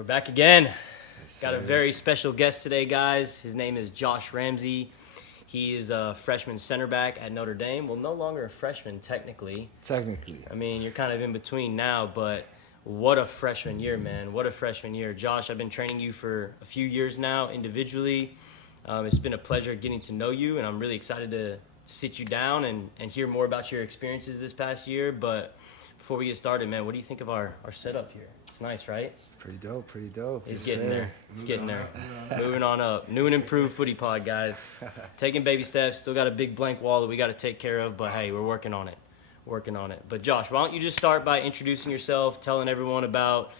We're back again. Yes, Got a very special guest today, guys. His name is Josh Ramsey. He is a freshman center back at Notre Dame. Well, no longer a freshman, technically. I mean, you're kind of in between now, but what a freshman year, man. What a freshman year. Josh, I've been training you for a few years now individually. It's been a pleasure getting to know you, and I'm really excited to sit you down and hear more about your experiences this past year. But before we get started, man, what do you think of our setup here? It's nice, right? Pretty dope. It's getting there. Moving on up. New and improved FootyPOD, guys. Taking baby steps. Still got a big blank wall that we got to take care of, but hey, we're working on it. But Josh, why don't you just start by introducing yourself, telling everyone about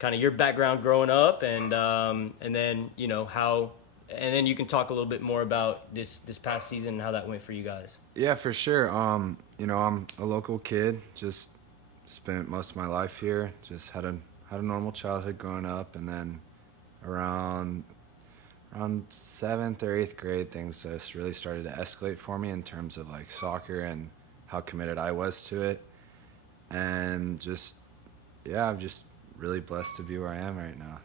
kind of your background growing up, and then and then you can talk a little bit more about this past season and how that went for you guys. Yeah, for sure. I'm a local kid. Just spent most of my life here. Just had a normal childhood growing up, and then around 7th or 8th grade, things just really started to escalate for me in terms of like soccer and how committed I was to it. And I'm just really blessed to be where I am right now.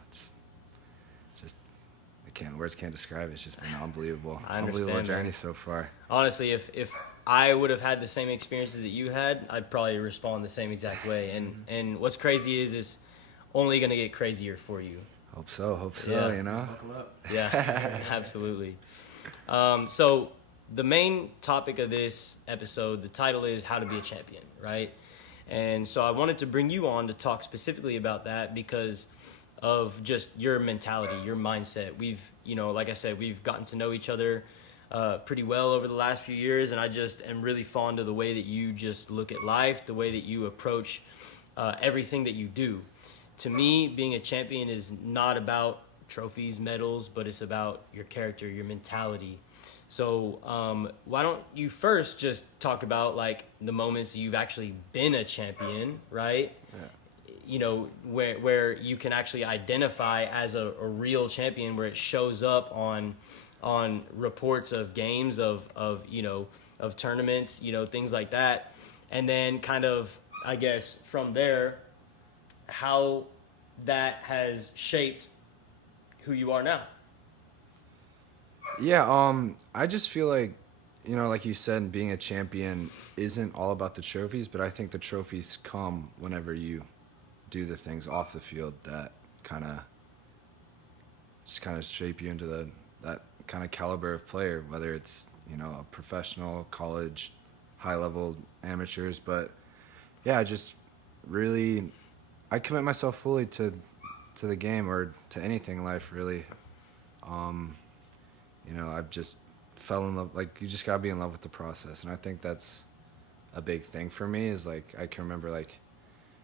Words can't describe it. It's just been unbelievable. Unbelievable journey so far. Honestly, if I would have had the same experiences that you had, I'd probably respond the same exact way. And what's crazy is it's only going to get crazier for you. Hope so, yeah. Buckle up. Yeah, absolutely. So the main topic of this episode, the title is How to Be a Champion, right? And so I wanted to bring you on to talk specifically about that because of just your mentality, your mindset. We've, like I said, we've gotten to know each other pretty well over the last few years, and I just am really fond of the way that you just look at life, the way that you approach everything that you do. To me, being a champion is not about trophies, medals, but it's about your character, your mentality. So why don't you first just talk about like the moments that you've actually been a champion, right? Yeah. Where you can actually identify as a real champion, where it shows up on reports of games, of tournaments, things like that. And then kind of, I guess, from there, how that has shaped who you are now. Yeah, I just feel like, like you said, being a champion isn't all about the trophies, but I think the trophies come whenever you do the things off the field that kind of shape you into that kind of caliber of player, whether it's a professional, college, high level, amateurs. But yeah, I commit myself fully to the game or to anything in life, really. I've just fell in love. Like, you just gotta be in love with the process, and I think that's a big thing for me. Is like, I can remember like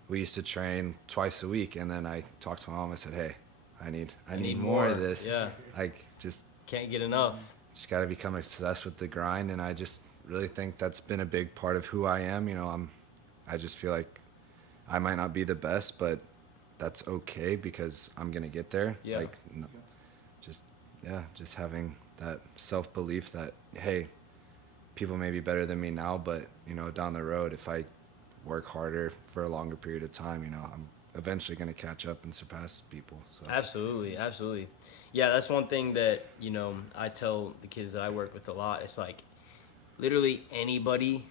we used to train twice a week, and then I talked to my mom. I said, "Hey, I need more of this. Yeah, like just can't get enough. Just got to become obsessed with the grind." And I just really think that's been a big part of who I am. I just feel like I might not be the best, but that's okay because I'm gonna get there. Yeah. Like, just having that self-belief that, hey, people may be better than me now, but down the road, if I work harder for a longer period of time, I'm eventually going to catch up and surpass people. So. Absolutely. Yeah, that's one thing that, I tell the kids that I work with a lot. It's like literally anybody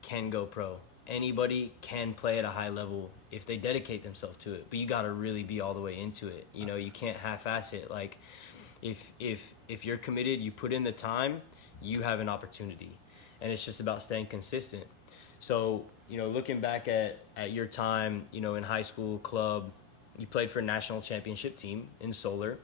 can go pro. Anybody can play at a high level if they dedicate themselves to it. But you got to really be all the way into it. You can't half-ass it. Like if you're committed, you put in the time, you have an opportunity. And it's just about staying consistent. So, looking back at your time, in high school, club, you played for a national championship team in Solar.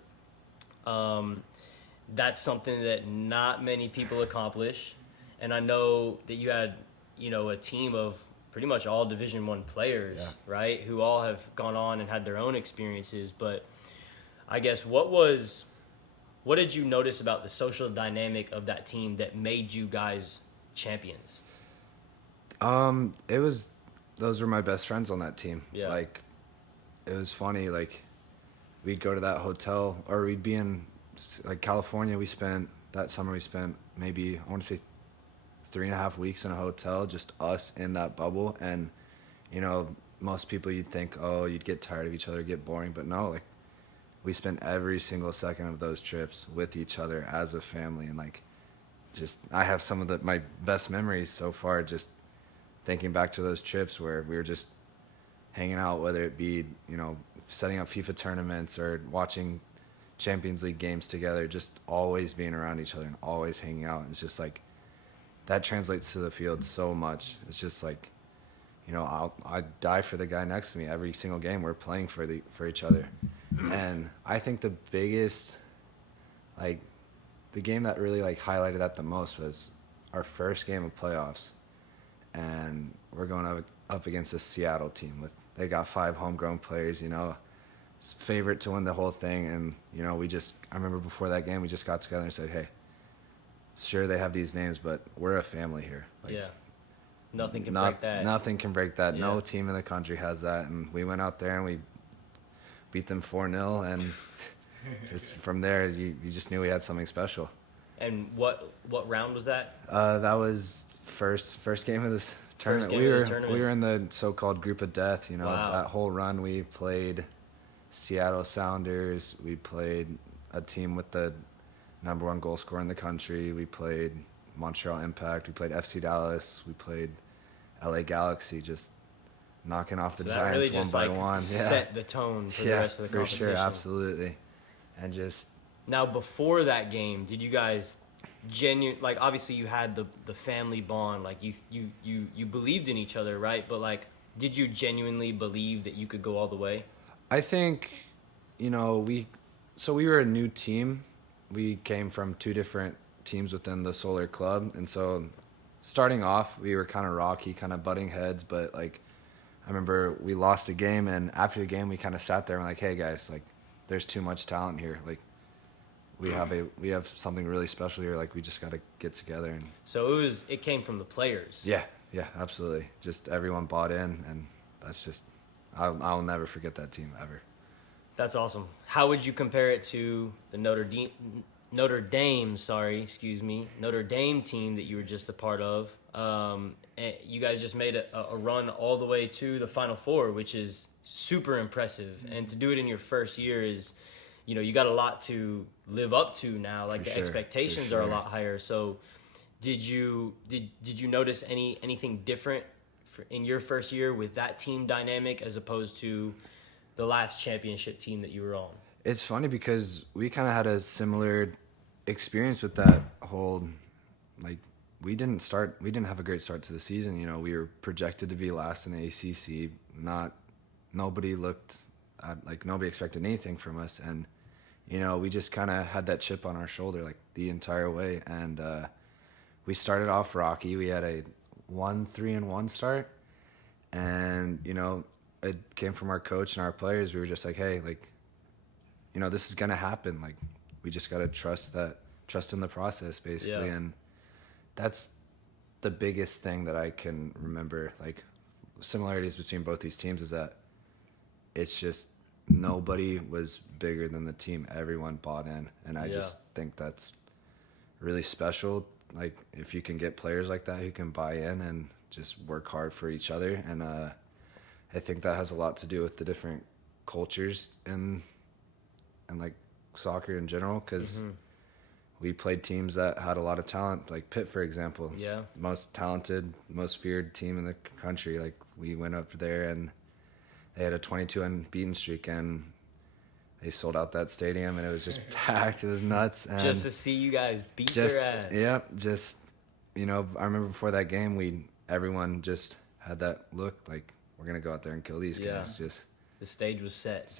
That's something that not many people accomplish. And I know that you had, a team of pretty much all Division I players, yeah. right, who all have gone on and had their own experiences. But I guess what did you notice about the social dynamic of that team that made you guys champions? Those were my best friends on that team. Yeah. Like, it was funny, like, we'd go to that hotel, or we'd be in, like, California. That summer we spent maybe, I want to say 3.5 weeks in a hotel, just us in that bubble. And, most people you'd think, oh, you'd get tired of each other, get boring. But no, like, we spent every single second of those trips with each other as a family. And like, just, I have some of my best memories so far, just thinking back to those trips where we were just hanging out, whether it be, you know, setting up FIFA tournaments or watching Champions League games together, just always being around each other and always hanging out. It's just like, that translates to the field so much. It's just like, you know, I'd die for the guy next to me every single game. We're playing for each other. And I think the biggest, like, the game that really, like, highlighted that the most was our first game of playoffs. And we're going up against a Seattle team. They got 5 homegrown players, you know, favorite to win the whole thing. And, you know, I remember before that game, we just got together and said, hey, sure, they have these names, but we're a family here. Like, yeah. Nothing can break that. Nothing can break that. Yeah. No team in the country has that. And we went out there and we beat them 4-0. And just from there, you just knew we had something special. And what round was that? That was first game of this tournament. We were in the so-called group of death. You know, Wow. That whole run we played Seattle Sounders. We played a team with the #1 goal scorer in the country. We played Montreal Impact. We played FC Dallas. We played LA Galaxy, just knocking off the Giants really one just, by like, one. set the tone for the rest of the competition. For sure, absolutely. And just Now, before that game, did you guys like, obviously you had the family bond, like you believed in each other, right? But like, did you genuinely believe that you could go all the way? I think, you know, we were a new team. We came from 2 different teams within the Solar Club, and so starting off, we were kind of rocky, kind of butting heads. But like, I remember we lost a game, and after the game, we kind of sat there and like, hey guys, like, there's too much talent here. Like, we have something really special here. Like, we just got to get together. And So it came from the players. yeah, absolutely. Just everyone bought in, and that's just, I'll never forget that team ever. That's awesome. How would you compare it to the Notre Dame team that you were just a part of? You guys just made a run all the way to the Final Four, which is super impressive. And to do it in your first year is, you know, you got a lot to live up to now. Like, the expectations are a lot higher. So did you notice anything different in your first year with that team dynamic as opposed to the last championship team that you were on? It's funny because we kind of had a similar experience with that whole, like, we didn't have a great start to the season. You know, we were projected to be last in the ACC. Nobody expected anything from us. And, you know, we just kind of had that chip on our shoulder, like, the entire way. And we started off rocky. We had a 1-3-1 start. And, you know, it came from our coach and our players. We were just like, hey, like, you know, this is going to happen. Like, we just got to trust in the process, basically. Yeah. And that's the biggest thing that I can remember. Like, similarities between both these teams is that it's just nobody was bigger than the team. Everyone bought in. And I just think that's really special. Like, if you can get players like that who can buy in and just work hard for each other. And I think that has a lot to do with the different cultures and like soccer in general, because we played teams that had a lot of talent, like Pitt, for example. Yeah. Most talented, most feared team in the country. Like, we went up there and they had a 22 unbeaten streak, and they sold out that stadium, and it was just packed. It was nuts. And just to see you guys beat their ass. Yeah, just, you know, I remember before that game, everyone just had that look like, we're going to go out there and kill these guys. Just the stage was set.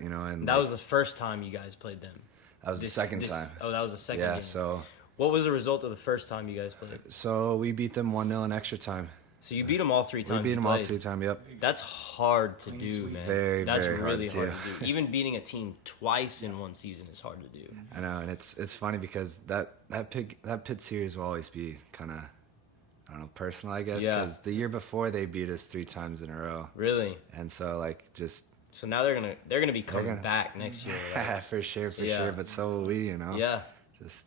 You know. And that was the first time you guys played them. That was the second time. Oh, that was the second game. Yeah, so. What was the result of the first time you guys played? So we beat them 1-0 in extra time. So you beat them all 3 times. We beat them all 3 times, yep. That's hard to do, man. That's very really hard to do. Even beating a team twice in one season is hard to do. I know, and it's funny because that Pitt series will always be kind of, I don't know, personal, I guess, because the year before they beat us 3 times in a row. Really? And so, like, just. So now they're gonna be coming back next year. Right? for sure. But so will we, you know. Yeah. Just.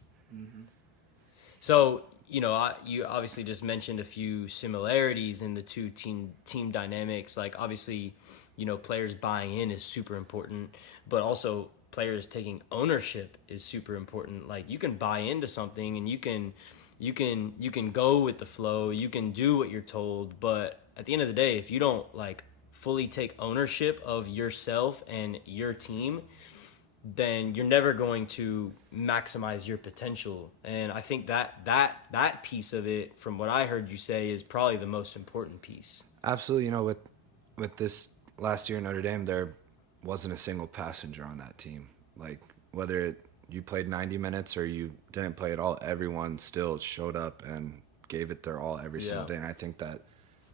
So, you know, you obviously just mentioned a few similarities in the 2 team dynamics. Like, obviously, you know, players buying in is super important, but also players taking ownership is super important. Like, you can buy into something and you can go with the flow, you can do what you're told, but at the end of the day, if you don't like fully take ownership of yourself and your team, then you're never going to maximize your potential. And I think that piece of it, from what I heard you say, is probably the most important piece. Absolutely. With this last year in Notre Dame, there wasn't a single passenger on that team. Like, whether you played 90 minutes or you didn't play at all, everyone still showed up and gave it their all every single day. And I think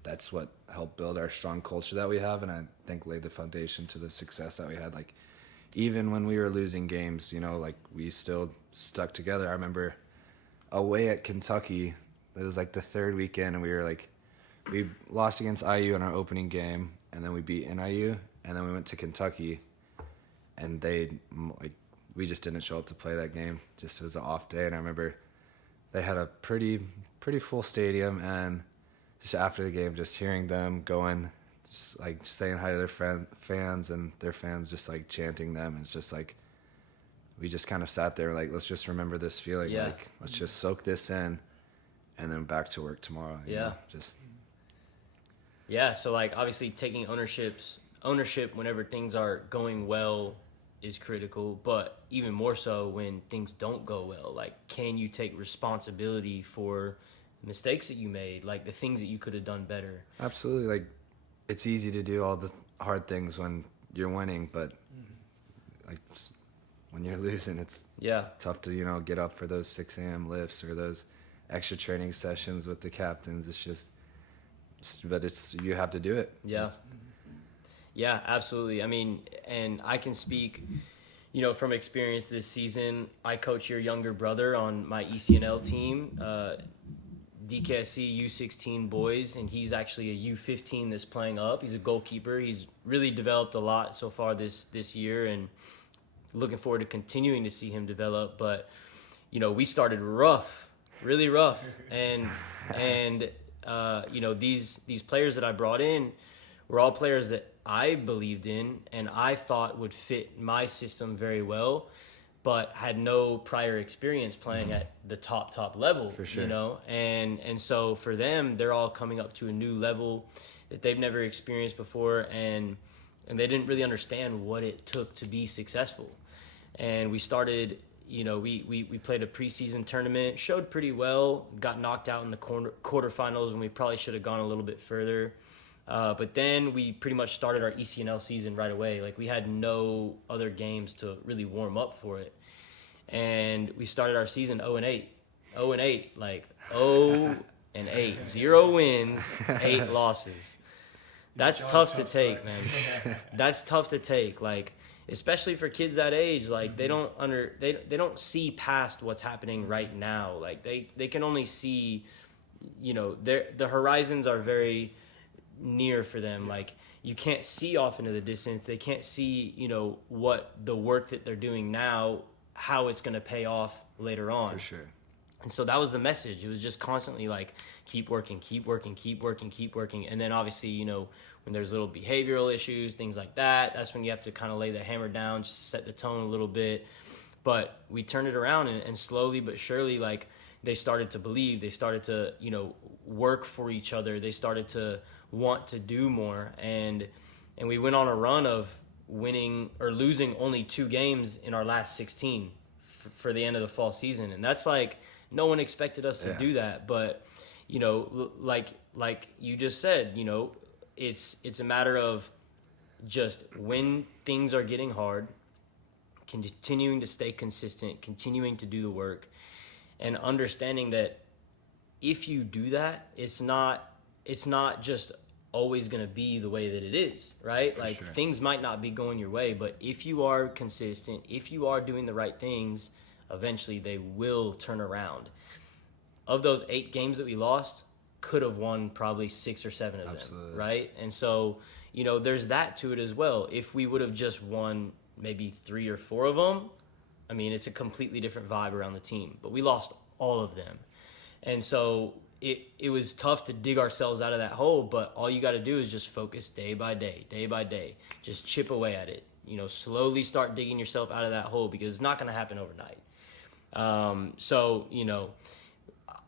that's what helped build our strong culture that we have, and I think laid the foundation to the success that we had. Like, even when we were losing games, like, we still stuck together. I remember away at Kentucky, it was like the third weekend, and we lost against IU in our opening game, and then we beat NIU, and then we went to Kentucky, and we just didn't show up to play that game. Just, it was an off day, and I remember they had a pretty full stadium, and just after the game, just hearing them going, just like saying hi to their fans, and their fans just like chanting them. It's just like, we just kind of sat there like, let's just remember this feeling. Yeah. Like, let's just soak this in, and then back to work tomorrow. So like, obviously taking ownership whenever things are going well is critical, but even more so when things don't go well. Like, can you take responsibility for mistakes that you made, like the things that you could have done better? Absolutely. Like, it's easy to do all the hard things when you're winning, but like, when you're losing, it's tough to get up for those 6 a.m. lifts or those extra training sessions with the captains. But you have to do it. Yeah, absolutely. I mean, and I can speak from experience this season. I coach your younger brother on my ECNL team, DKSC U16 boys, and he's actually a U15 that's playing up. He's a goalkeeper. He's really developed a lot so far this year, and looking forward to continuing to see him develop. But we started really rough, and these players that I brought in were all players that I believed in and I thought would fit my system very well, but had no prior experience playing at the top level. For sure. And so for them, they're all coming up to a new level that they've never experienced before, and they didn't really understand what it took to be successful. And we started, we played a preseason tournament, showed pretty well, got knocked out in the quarterfinals, and we probably should have gone a little bit further. But then we pretty much started our ECNL season right away. Like, we had no other games to really warm up for it. And we started our season 0-8. 0-8, like 0-8. 0 wins, 8 losses. That's tough to take, man. That's tough to take. Like, especially for kids that age, like, they don't see past what's happening right now. Like, they can only see, the horizons are very near for them. Like, you can't see off into the distance. They can't see what the work that they're doing now, how it's going to pay off later on. For sure. And so that was the message. It was just constantly like, keep working. And then obviously, when there's little behavioral issues, things like that, that's when you have to kind of lay the hammer down, just set the tone a little bit. But we turned it around, and slowly but surely, like, they started to believe, they started to, work for each other. They started to want to do more. And we went on a run of winning or losing only 2 games in our last 16 for the end of the fall season. And that's like, no one expected us to do that. But, like you just said, it's a matter of just, when things are getting hard, continuing to stay consistent, continuing to do the work, and understanding that if you do that, it's not just always going to be the way that it is, right? For like, sure. Things might not be going your way, but if you are consistent, if you are doing the right things, eventually they will turn around. Of those 8 games that we lost, could have won probably 6 or 7 of Absolutely. them, right? And so, there's that to it as well. If we would have just won maybe 3 or 4 of them, I mean, it's a completely different vibe around the team. But we lost all of them. And so it was tough to dig ourselves out of that hole, but all you got to do is just focus day by day. Just chip away at it. slowly start digging yourself out of that hole, because it's not going to happen overnight. So,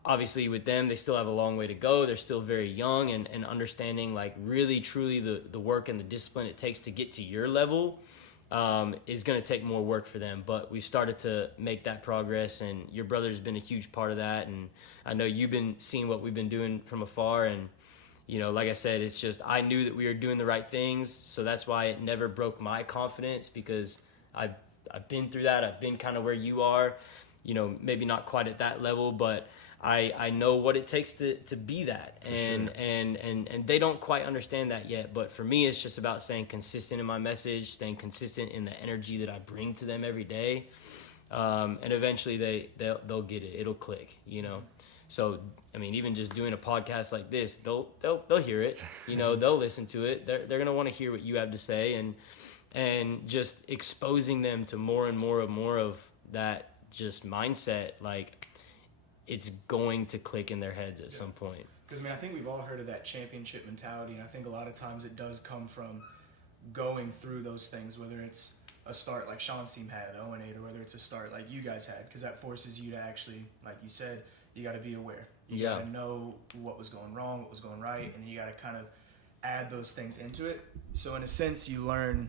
obviously with them, they still have a long way to go. They're still very young, and understanding like really truly the work and the discipline it takes to get to your level is going to take more work for them. But we've started to make that progress, and your brother's been a huge part of that. And I know you've been seeing what we've been doing from afar. And, like I said, it's just I knew that we were doing the right things. So that's why it never broke my confidence, because I've been through that. I've been kind of where you are, maybe not quite at that level, but I know what it takes to be that, and they don't quite understand that yet. But for me, it's just about staying consistent in my message, staying consistent in the energy that I bring to them every day, and eventually they'll get it. It'll click, So even just doing a podcast like this, they'll hear it, they'll listen to it. They're gonna want to hear what you have to say, and just exposing them to more and more of that just mindset, like, it's going to click in their heads at some point. Because, I think we've all heard of that championship mentality, and I think a lot of times it does come from going through those things, whether it's a start like Sean's team had, 0-8, or whether it's a start like you guys had, because that forces you to actually, like you said, you got to be aware. You got to know what was going wrong, what was going right, and then you got to kind of add those things into it. So in a sense, you learn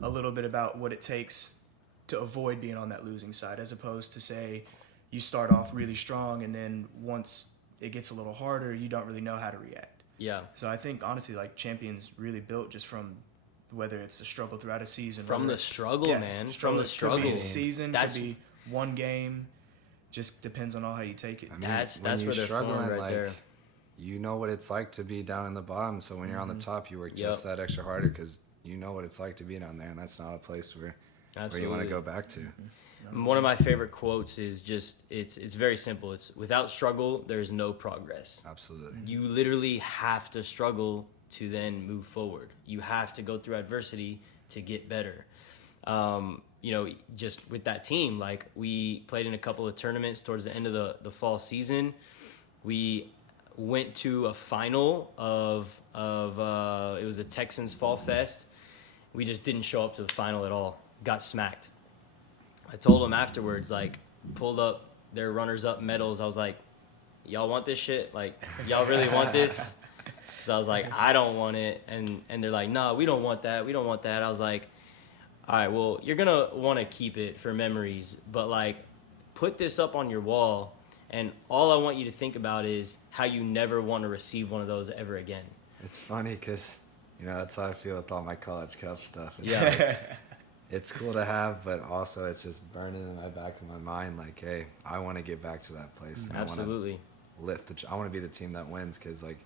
a little bit about what it takes to avoid being on that losing side, as opposed to, say, you start off really strong, and then once it gets a little harder, you don't really know how to react. Yeah. So I think, honestly, like, Champions really built just from whether it's a struggle throughout a season. From the struggle, man. From the struggle. Could be a season, could be one game. Just depends on how you take it. That's where they're struggling right there. You know what it's like to be down in the bottom, so when you're on the top, you work just that extra harder, because you know what it's like to be down there, and that's not a place where you want to go back to. One of my favorite quotes is just, it's very simple. It's, without struggle, there's no progress. Absolutely. You literally have to struggle to then move forward. You have to go through adversity to get better. Just with that team, like, we played in a couple of tournaments towards the end of the fall season. We went to a final of it was the Texans Fall Fest. We just didn't show up to the final at all. Got smacked. I told them afterwards, like, pulled up their runners-up medals. I was like, y'all want this shit? Like, y'all really want this? So I was like, I don't want it. And they're like, no, we don't want that. We don't want that. I was like, all right, well, you're going to want to keep it for memories. But, like, put this up on your wall. And all I want you to think about is how you never want to receive one of those ever again. It's funny because, that's how I feel with all my college cup stuff. Yeah. It's cool to have, but also it's just burning in my back of my mind. Like, hey, I want to get back to that place. And Absolutely. I want to be the team that wins, because, like,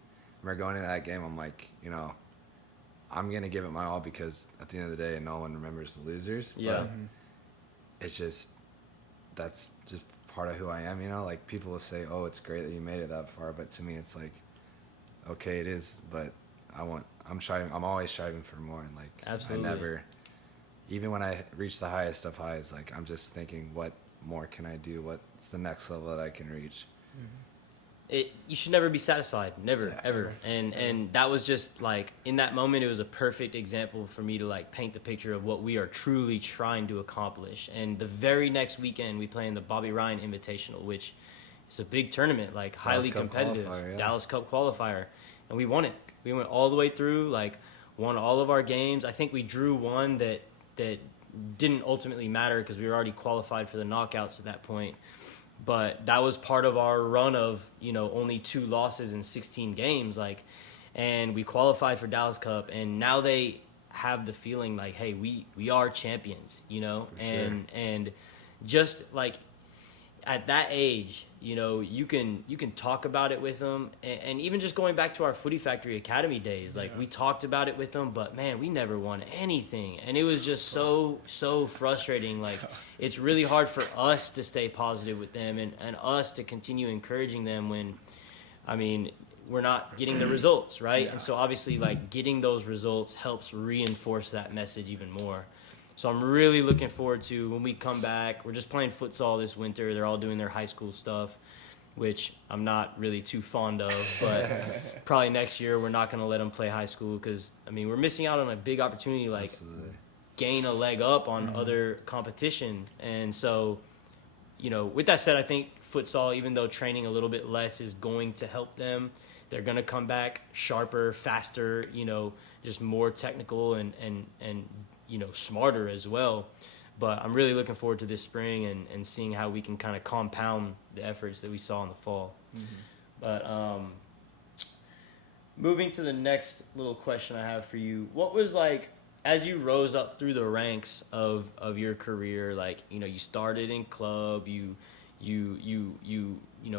when we're going into that game, I'm like, I'm going to give it my all, because at the end of the day, no one remembers the losers. Yeah. But it's just, that's just part of who I am, Like, people will say, oh, it's great that you made it that far. But to me, it's like, okay, it is, but I'm always striving for more. And, like, Absolutely. Even when I reach the highest of highs, like, I'm just thinking, what more can I do? What's the next level that I can reach? You should never be satisfied. Never, ever. And that was just, like, in that moment, it was a perfect example for me to, like, paint the picture of what we are truly trying to accomplish. And the very next weekend, we play in the Bobby Ryan Invitational, which is a big tournament, like, highly competitive. Dallas Cup qualifier. And we won it. We went all the way through, like, won all of our games. I think we drew one that didn't ultimately matter, because we were already qualified for the knockouts at that point. But that was part of our run of, only 2 losses in 16 games, like, and we qualified for Dallas Cup, and now they have the feeling like, hey, we are champions, and just, like, at that age, you can talk about it with them, and even just going back to our Footy Factory Academy days, like, we talked about it with them, but man, we never won anything, and it was just so frustrating. Like, it's really hard for us to stay positive with them, and us to continue encouraging them when, we're not getting the results, right? And so obviously, like, getting those results helps reinforce that message even more. So I'm really looking forward to when we come back. We're just playing futsal this winter. They're all doing their high school stuff, which I'm not really too fond of. But probably next year we're not going to let them play high school, because, we're missing out on a big opportunity. Like, Absolutely. gain a leg up on other competition. And so, with that said, I think futsal, even though training a little bit less, is going to help them. They're going to come back sharper, faster, just more technical and smarter as well. But I'm really looking forward to this spring and seeing how we can kind of compound the efforts that we saw in the fall. But moving to the next little question I have for you, what was like, as you rose up through the ranks of your career, like, you started in club, you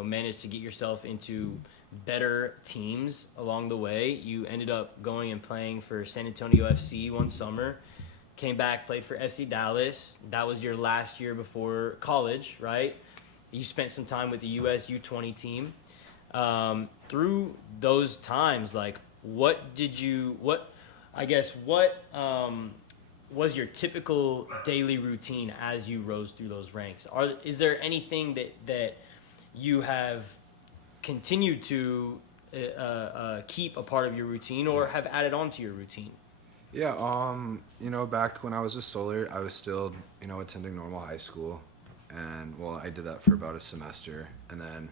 managed to get yourself into better teams along the way. You ended up going and playing for San Antonio FC one summer, came back, played for FC Dallas. That was your last year before college, right? You spent some time with the US U20 team. Through those times, like, what was your typical daily routine as you rose through those ranks? Is there anything that you have continued to keep a part of your routine or have added on to your routine? Yeah, back when I was a Solar, I was still, attending normal high school. And, I did that for about a semester. And then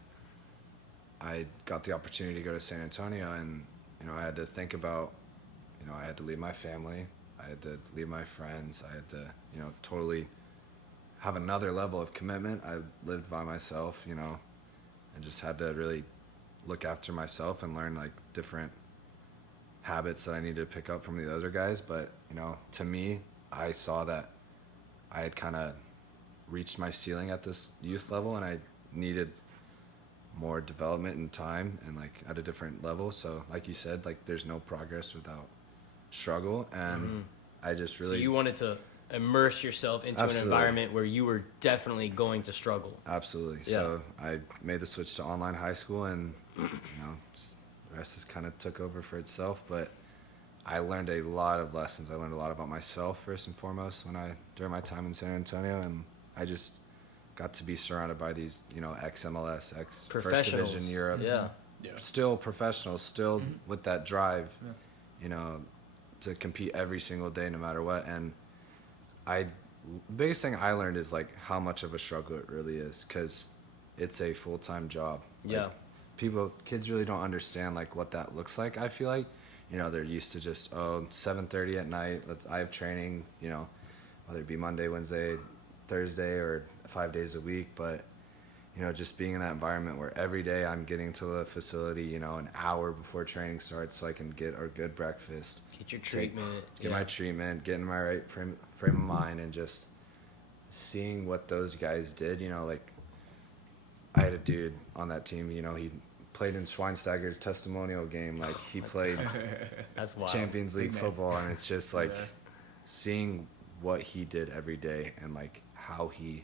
I got the opportunity to go to San Antonio, and, I had to think about, I had to leave my family. I had to leave my friends. I had to, totally have another level of commitment. I lived by myself, and just had to really look after myself and learn, like, different habits that I needed to pick up from the other guys. But, to me, I saw that I had kind of reached my ceiling at this youth level, and I needed more development and time and, like, at a different level. So, like you said, like, there's no progress without struggle, and I just really... So you wanted to immerse yourself into an environment where you were definitely going to struggle. Absolutely. Yeah. So I made the switch to online high school, and just the rest just kind of took over for itself. But I learned a lot of lessons. I learned a lot about myself first and foremost during my time in San Antonio, and I just got to be surrounded by these ex-MLS, ex-First Division Europe, still professionals, still with that drive, to compete every single day no matter what. And the biggest thing I learned is, like, how much of a struggle it really is, because it's a full-time job. Yeah. Like, kids really don't understand, like, what that looks like. I feel like, they're used to just, 7:30 at night, I have training, whether it be Monday, Wednesday, Thursday, or 5 days a week. But, just being in that environment where every day I'm getting to the facility, an hour before training starts so I can get a good breakfast. Get your treatment. Get my treatment, get in my right frame of mind, and just seeing what those guys did, like, I had a dude on that team, he played in Schweinsteiger's testimonial game, like, he played That's wild. Champions League football, and it's just, like, seeing what he did every day and, like, how he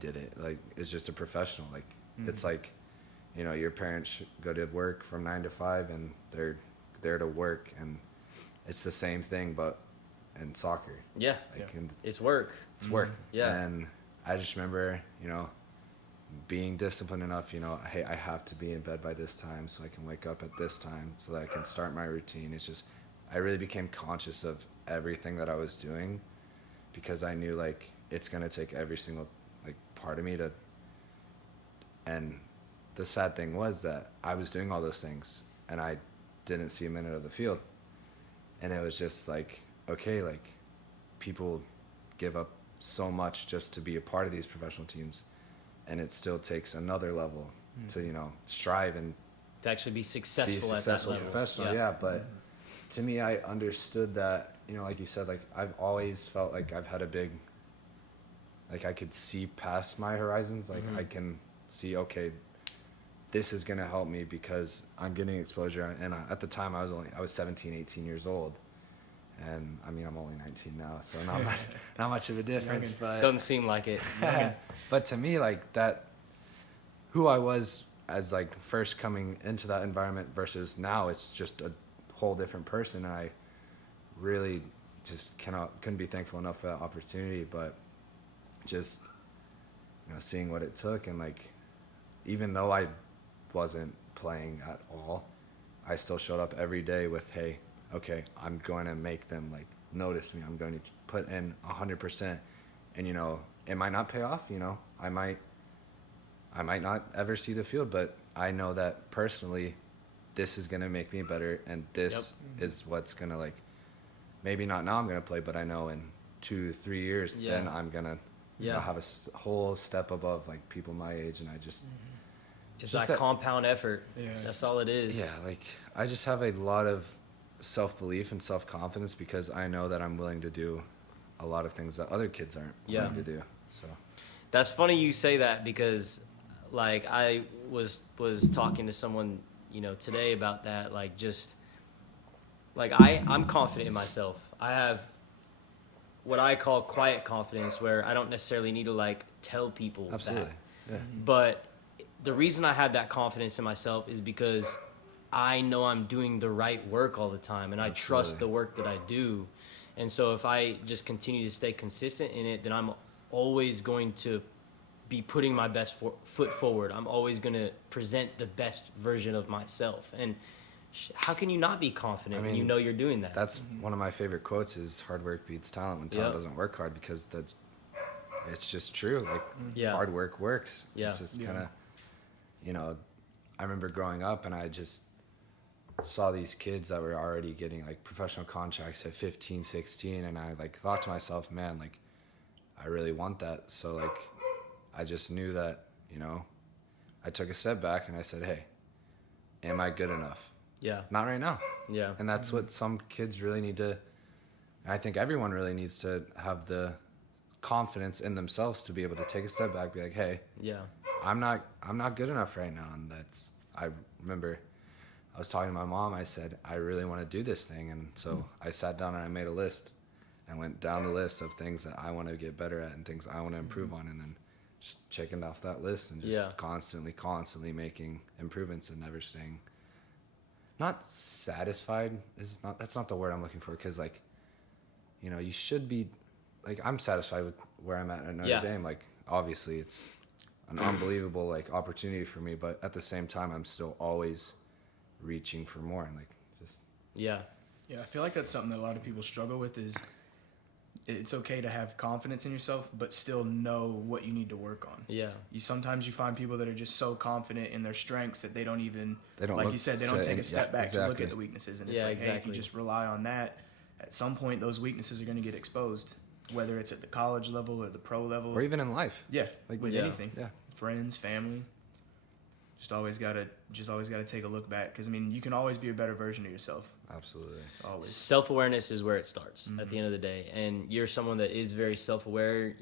did it. Like, it's just a professional. Like, it's like, your parents go to work from 9 to 5, and they're there to work, and it's the same thing, but in soccer. Yeah. Like, it's work. It's work. Yeah. And I just remember, being disciplined enough, hey, I have to be in bed by this time so I can wake up at this time so that I can start my routine. It's just, I really became conscious of everything that I was doing, because I knew, like, it's going to take every single, like, part of me to, and the sad thing was that I was doing all those things and I didn't see a minute of the field. And it was just like, okay, like, people give up so much just to be a part of these professional teams, and it still takes another level to, strive and to actually be successful at that level. Professional, yeah. But to me, I understood that, like you said, like, I've always felt like I've had a big, like, I could see past my horizons. Like, I can see, okay, this is going to help me because I'm getting exposure. And at the time, I was 17, 18 years old. And, I mean, I'm only 19 now, so not much of a difference. But doesn't seem like it. But to me, like, that, who I was as, like, first coming into that environment versus now, it's just a whole different person. And I really just couldn't be thankful enough for that opportunity. But just, seeing what it took, and, like, even though I wasn't playing at all, I still showed up every day with, hey, okay, I'm going to make them, like, notice me. I'm going to put in 100%. And, you know, it might not pay off, you know. I might not ever see the field, but I know that personally this is going to make me better, and this is what's going to, like, maybe not now I'm going to play, but I know in 2-3 years, then I'm going to have a whole step above, like, people my age, and I just... It's that compound effort. Yeah. That's all it is. Yeah, like, I just have a lot of self-belief and self-confidence because I know that I'm willing to do a lot of things that other kids aren't willing to do. So that's funny you say that because, like, I was talking to someone, you know, today about that. Like, just like I'm confident in myself. I have what I call quiet confidence, where I don't necessarily need to, like, tell people that. Yeah. But the reason I have that confidence in myself is because I know I'm doing the right work all the time, and I trust the work that I do. And so if I just continue to stay consistent in it, then I'm always going to be putting my best foot forward. I'm always going to present the best version of myself. And how can you not be confident when you know you're doing that? That's one of my favorite quotes is hard work beats talent when talent doesn't work hard, because it's just true. Like, hard work works. It's just kind of, you know, I remember growing up and I just saw these kids that were already getting, like, professional contracts at 15, 16, and I, like, thought to myself, man, like, I really want that. So, like, I just knew that, you know, I took a step back and I said, hey, am I good enough? Yeah. Not right now. Yeah. And that's what some kids really need to, I think everyone really needs to have the confidence in themselves to be able to take a step back, be like, hey, I'm not good enough right now. And I remember I was talking to my mom. I said, I really want to do this thing. And so I sat down and I made a list and went down the list of things that I want to get better at and things I want to improve on. And then just checking off that list and just constantly making improvements and never staying, not satisfied. That's not the word I'm looking for. 'Cause, like, you know, you should be, like, I'm satisfied with where I'm at Notre Dame. Like, obviously it's an unbelievable, like, opportunity for me, but at the same time, I'm still always reaching for more, and, like, just I feel like that's something that a lot of people struggle with. Is it's okay to have confidence in yourself, but still know what you need to work on. Sometimes you find people that are just so confident in their strengths that they don't like you said, they don't take a step back to look at the weaknesses, and it's like, hey, if you just rely on that, at some point those weaknesses are going to get exposed, whether it's at the college level or the pro level, or even in life. Like with anything. Friends, family. Just always gotta take a look back, because, I mean, you can always be a better version of yourself. Absolutely. Always. Self-awareness is where it starts at the end of the day, and you're someone that is very self-aware.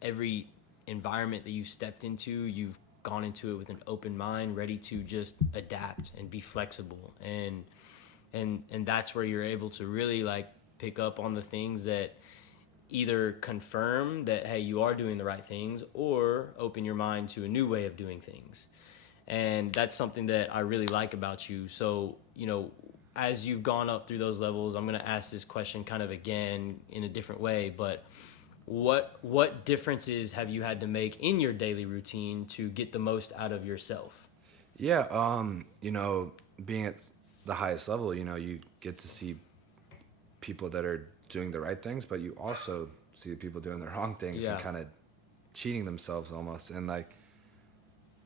Every environment that you've stepped into, you've gone into it with an open mind, ready to just adapt and be flexible, and that's where you're able to really, like, pick up on the things that either confirm that, hey, you are doing the right things, or open your mind to a new way of doing things. And that's something that I really like about you. So, you know, as you've gone up through those levels, I'm going to ask this question kind of again in a different way, but what differences have you had to make in your daily routine to get the most out of yourself? Yeah, you know, being at the highest level, you know, you get to see people that are doing the right things, but you also see the people doing the wrong things and kind of cheating themselves almost. And, like,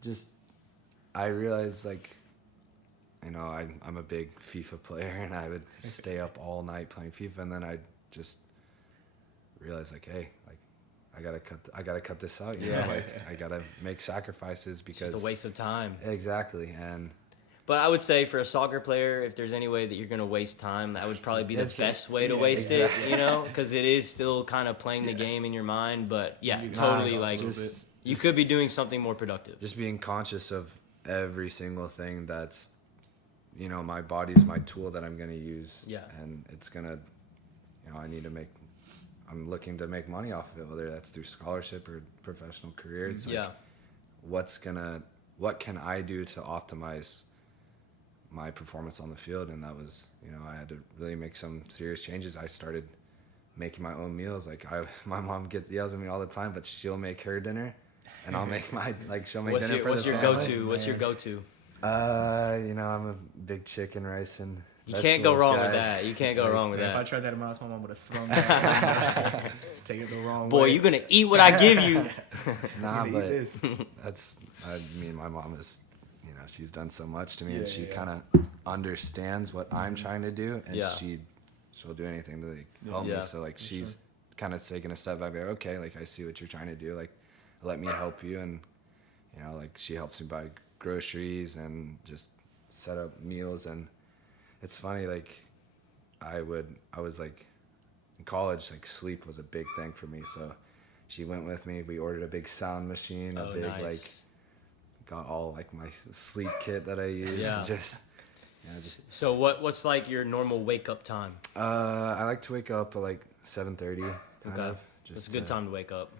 just, I realized, like, you know, I'm a big FIFA player, and I would stay up all night playing FIFA, and then I just realized, like, hey, like, I gotta cut this out, you know, like, I gotta make sacrifices because it's just a waste of time. Exactly. But I would say for a soccer player, if there's any way that you're going to waste time, that would probably be the best way to waste it, you know, because it is still kind of playing the game in your mind. But, totally, like, you could be doing something more productive. Just being conscious of every single thing that's, you know, my body's my tool that I'm going to use. Yeah. And it's going to, you know, I'm looking to make money off of it, whether that's through scholarship or professional career. It's like, what can I do to optimize my performance on the field? And that was, you know, I had to really make some serious changes. I started making my own meals. Like, my mom yells at me all the time, but she'll make her dinner, and I'll make she'll make dinner for the family. What's your go-to? You know, I'm a big chicken, rice, and You can't go vegetables wrong guy. with that. You can't go wrong with Man, if I that. tried that in my house, my mom would have thrown that. Take it the wrong Boy, way. you're gonna eat what I give you. Nah, I'm gonna eat but this. that's, I mean, my mom is, you know, she's done so much to me, and Yeah, she yeah. kind of understands what I'm trying to do, and Yeah. she'll do anything to like help Yeah. me. So like For she's sure. kind of taking a step back. Like, okay, like I see what you're trying to do. Like, let me help you, and you know, like she helps me buy groceries and just set up meals. And it's funny, like I was like in college, like sleep was a big thing for me. So she went with me. We ordered a big sound machine, a Oh, big nice. like got all like my sleep kit that I use. Yeah. Just So what's like your normal wake up time? I like to wake up at like 7:30. Okay. Just That's a good to- time to wake up.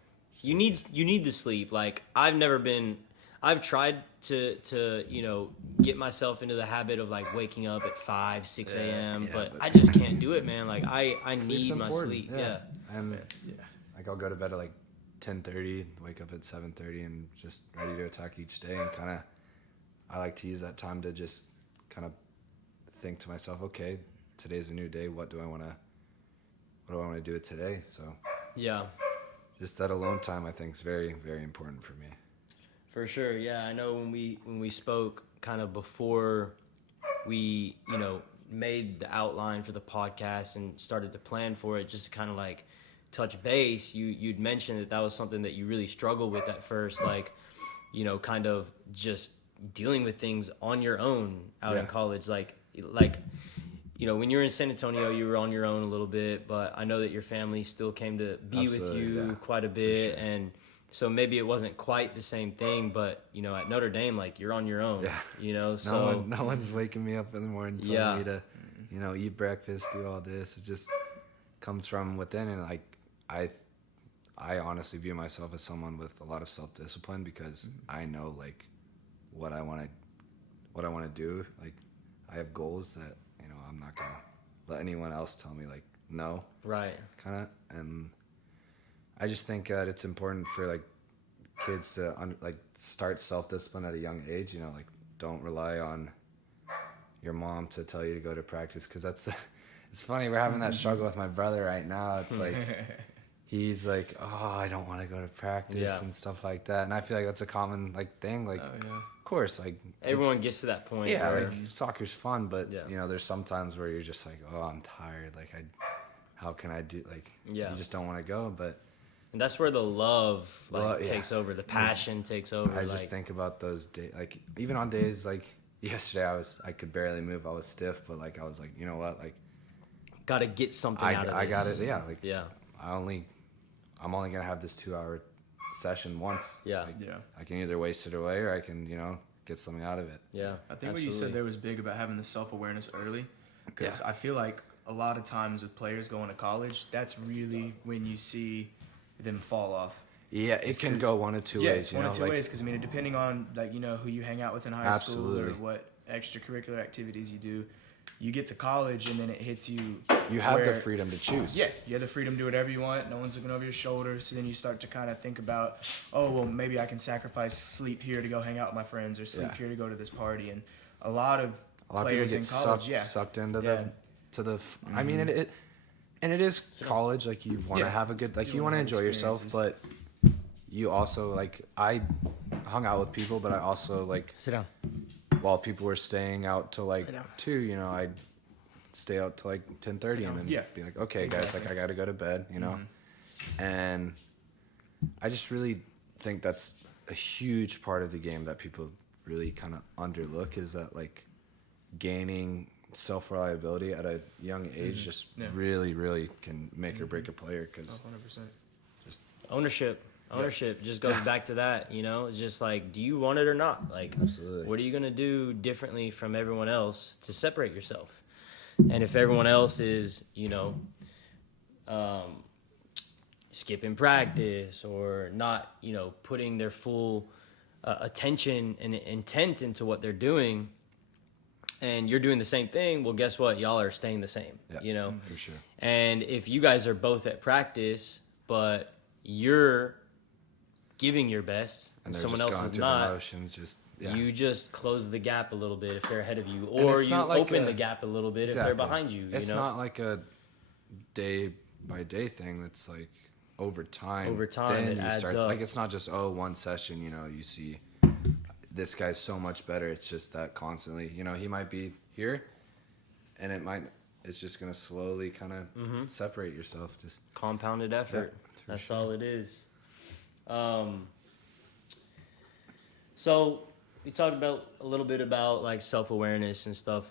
You need the sleep. Like I've tried to you know get myself into the habit of like waking up at 5, 6 a.m. Yeah, but but- I just can't do it, man. Like I Sleep's need my important, sleep. Yeah. And Yeah. like I'll go to bed at like 10:30, wake up at 7:30, and just ready to attack each day. And kind of, I like to use that time to just kind of think to myself, okay, today's a new day. What do I want to do with today? So Yeah. just that alone time, I think, is very, very important for me. For sure, yeah. I know when we spoke kind of before we, you know, made the outline for the podcast and started to plan for it, just to kind of like touch base, you'd mentioned that was something that you really struggled with at first, like, you know, kind of just dealing with things on your own out in Yeah. college, like, you know, when you were in San Antonio, you were on your own a little bit, but I know that your family still came to be with Absolutely, you yeah, quite a bit, sure. and so maybe it wasn't quite the same thing, but you know, at Notre Dame, like you're on your own, Yeah. you know. So No one's waking me up in the morning telling Yeah. me to, you know, eat breakfast, do all this. It just comes from within, and like I honestly view myself as someone with a lot of self-discipline because I know like what I want to do. Like I have goals that, you know, I'm not gonna let anyone else tell me like no, right, kind of. And I just think that it's important for like kids to like start self-discipline at a young age. You know, like don't rely on your mom to tell you to go to practice, because it's funny, we're having that struggle with my brother right now. It's like he's like, oh, I don't want to go to practice Yeah. and stuff like that, and I feel like that's a common like thing. Like, Oh, yeah. of course, like everyone it's- gets to that point. yeah, where, like soccer's fun, but Yeah. you know, there's some times where you're just like, oh, I'm tired. Like how can I do? Like, Yeah. you just don't want to go, but. and that's where the love like Well, yeah. takes over, the passion takes over. I like, just think about those days, like even on days like yesterday, I could barely move. I was stiff, but like I was like, you know what, like got to get something out of I this. got it. Yeah, like Yeah, I'm only gonna have this 2-hour session once. Yeah. Like, Yeah. I can either waste it away or I can, you know, get something out of it. yeah. I think what you said there was big about having the self-awareness early, because I feel like a lot of times with players going to college, that's really when you see them fall off. Yeah, it can go one of two Yeah, ways. it's You one know, of two like, ways, because I mean, depending on like, you know, who you hang out with in high school Absolutely. or what extracurricular activities you do, you get to college and then it hits you. you have the where- freedom to choose. Yeah, you have the freedom to do whatever you want. No one's looking over your shoulder. So then you start to kind of think about, oh, well, maybe I can sacrifice sleep here to go hang out with my friends, or sleep Yeah. here to go to this party. And a lot of A lot of people players get in college, sucked into Yeah. I mean, it is college. Like you want to Yeah. have a good, like You you want wanna to have enjoy yourself, but you also like I hung out with people, but I also like Sit down. while people were staying out till like Right now. 2, you know, I'd stay out till like 10:30 and then Yeah. be like, okay, guys, like I got to go to bed, you know. And I just really think that's a huge part of the game that people really kind of underlook, is that like gaining self-reliability at a young age just Yeah. really, really can make or break a player, because 100%. Ownership just goes back to that, you know. It's just like, do you want it or not? Like, Absolutely. what are you gonna do differently from everyone else to separate yourself? And if everyone else is, you know, skipping practice or not, you know, putting their full attention and intent into what they're doing, and you're doing the same thing, well, guess what? Y'all are staying the same, Yeah, you know. for sure. And if you guys are both at practice, but you're giving your best and they're someone just else going is through not, the motions. Just you just close the gap a little bit if they're ahead of you, And or it's you not like open a- the gap a little bit if Exactly. they're behind you. It's you know? not like a day by day thing. It's like over time. Over time, then it you adds start, up. Like it's not just one session. You know, you see this guy's so much better. It's just that constantly. You know, he might be here, and it's just gonna slowly kind of separate yourself. Just Compounded effort. for That's sure. all it is. So we talked about a little bit about like self-awareness and stuff.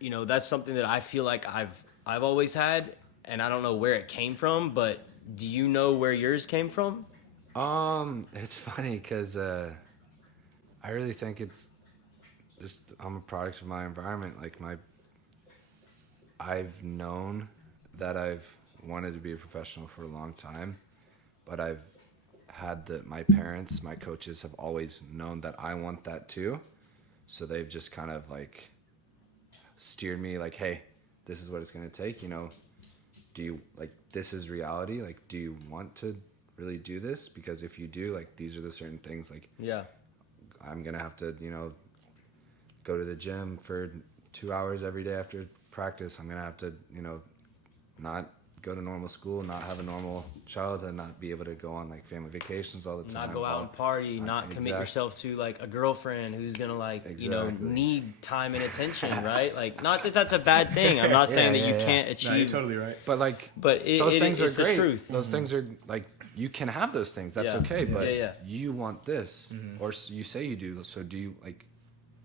You know, that's something that I feel like I've always had, and I don't know where it came from, but do you know where yours came from? It's funny because I really think it's just I'm a product of my environment. Like I've known that I've wanted to be a professional for a long time, but I've had my parents, my coaches have always known that I want that too. So they've just kind of like steered me like, hey, this is what it's going to take. You know, do you like, this is reality. Like, do you want to really do this? Because if you do, like, these are the certain things, like, Yeah. I'm going to have to, you know, go to the gym for 2 hours every day after practice. I'm going to have to, you know, not go to normal school, not have a normal childhood, not be able to go on like family vacations all the time. Not go out and party, not commit yourself to like a girlfriend who's gonna like, you know, Exactly. need time and attention, right? Like, not that that's a bad thing. I'm not saying that you can't achieve. No, you're totally right. But like, But those things are it's the great. truth. Those things are like, you can have those things. That's Yeah. okay. But Yeah. you want this, or you say you do. So do you like?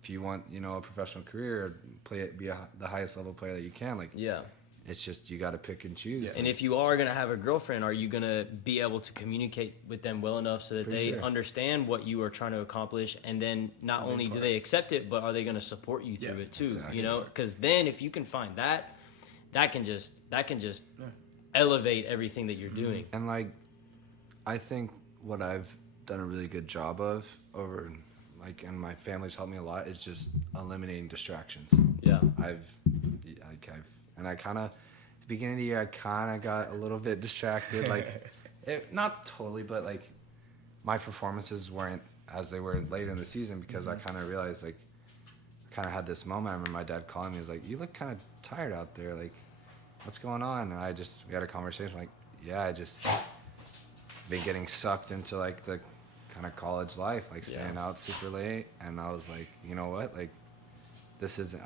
If you want, you know, a professional career, or be the highest level player that you can, like, Yeah. it's just you got to pick and choose. And if you are gonna have a girlfriend, are you gonna be able to communicate with them well enough so that For they sure. understand what you are trying to accomplish, and then not only do they accept it, but are they gonna support you through it too? exactly. You know, because then if you can find that, that can just elevate everything that you're doing. And like, I think what I've done a really good job of over, like, and my family's helped me a lot, is just eliminating distractions. Yeah. And I kind of, at the beginning of the year, I kind of got a little bit distracted. Like, not totally, but like, my performances weren't as they were later in the season because I kind of realized, like, I kind of had this moment. I remember my dad calling me. He was like, "You look kind of tired out there. Like, what's going on?" And we had a conversation. Like, yeah, I just been getting sucked into like the kind of college life, like staying out super late. And I was like, you know what? Like, this isn't,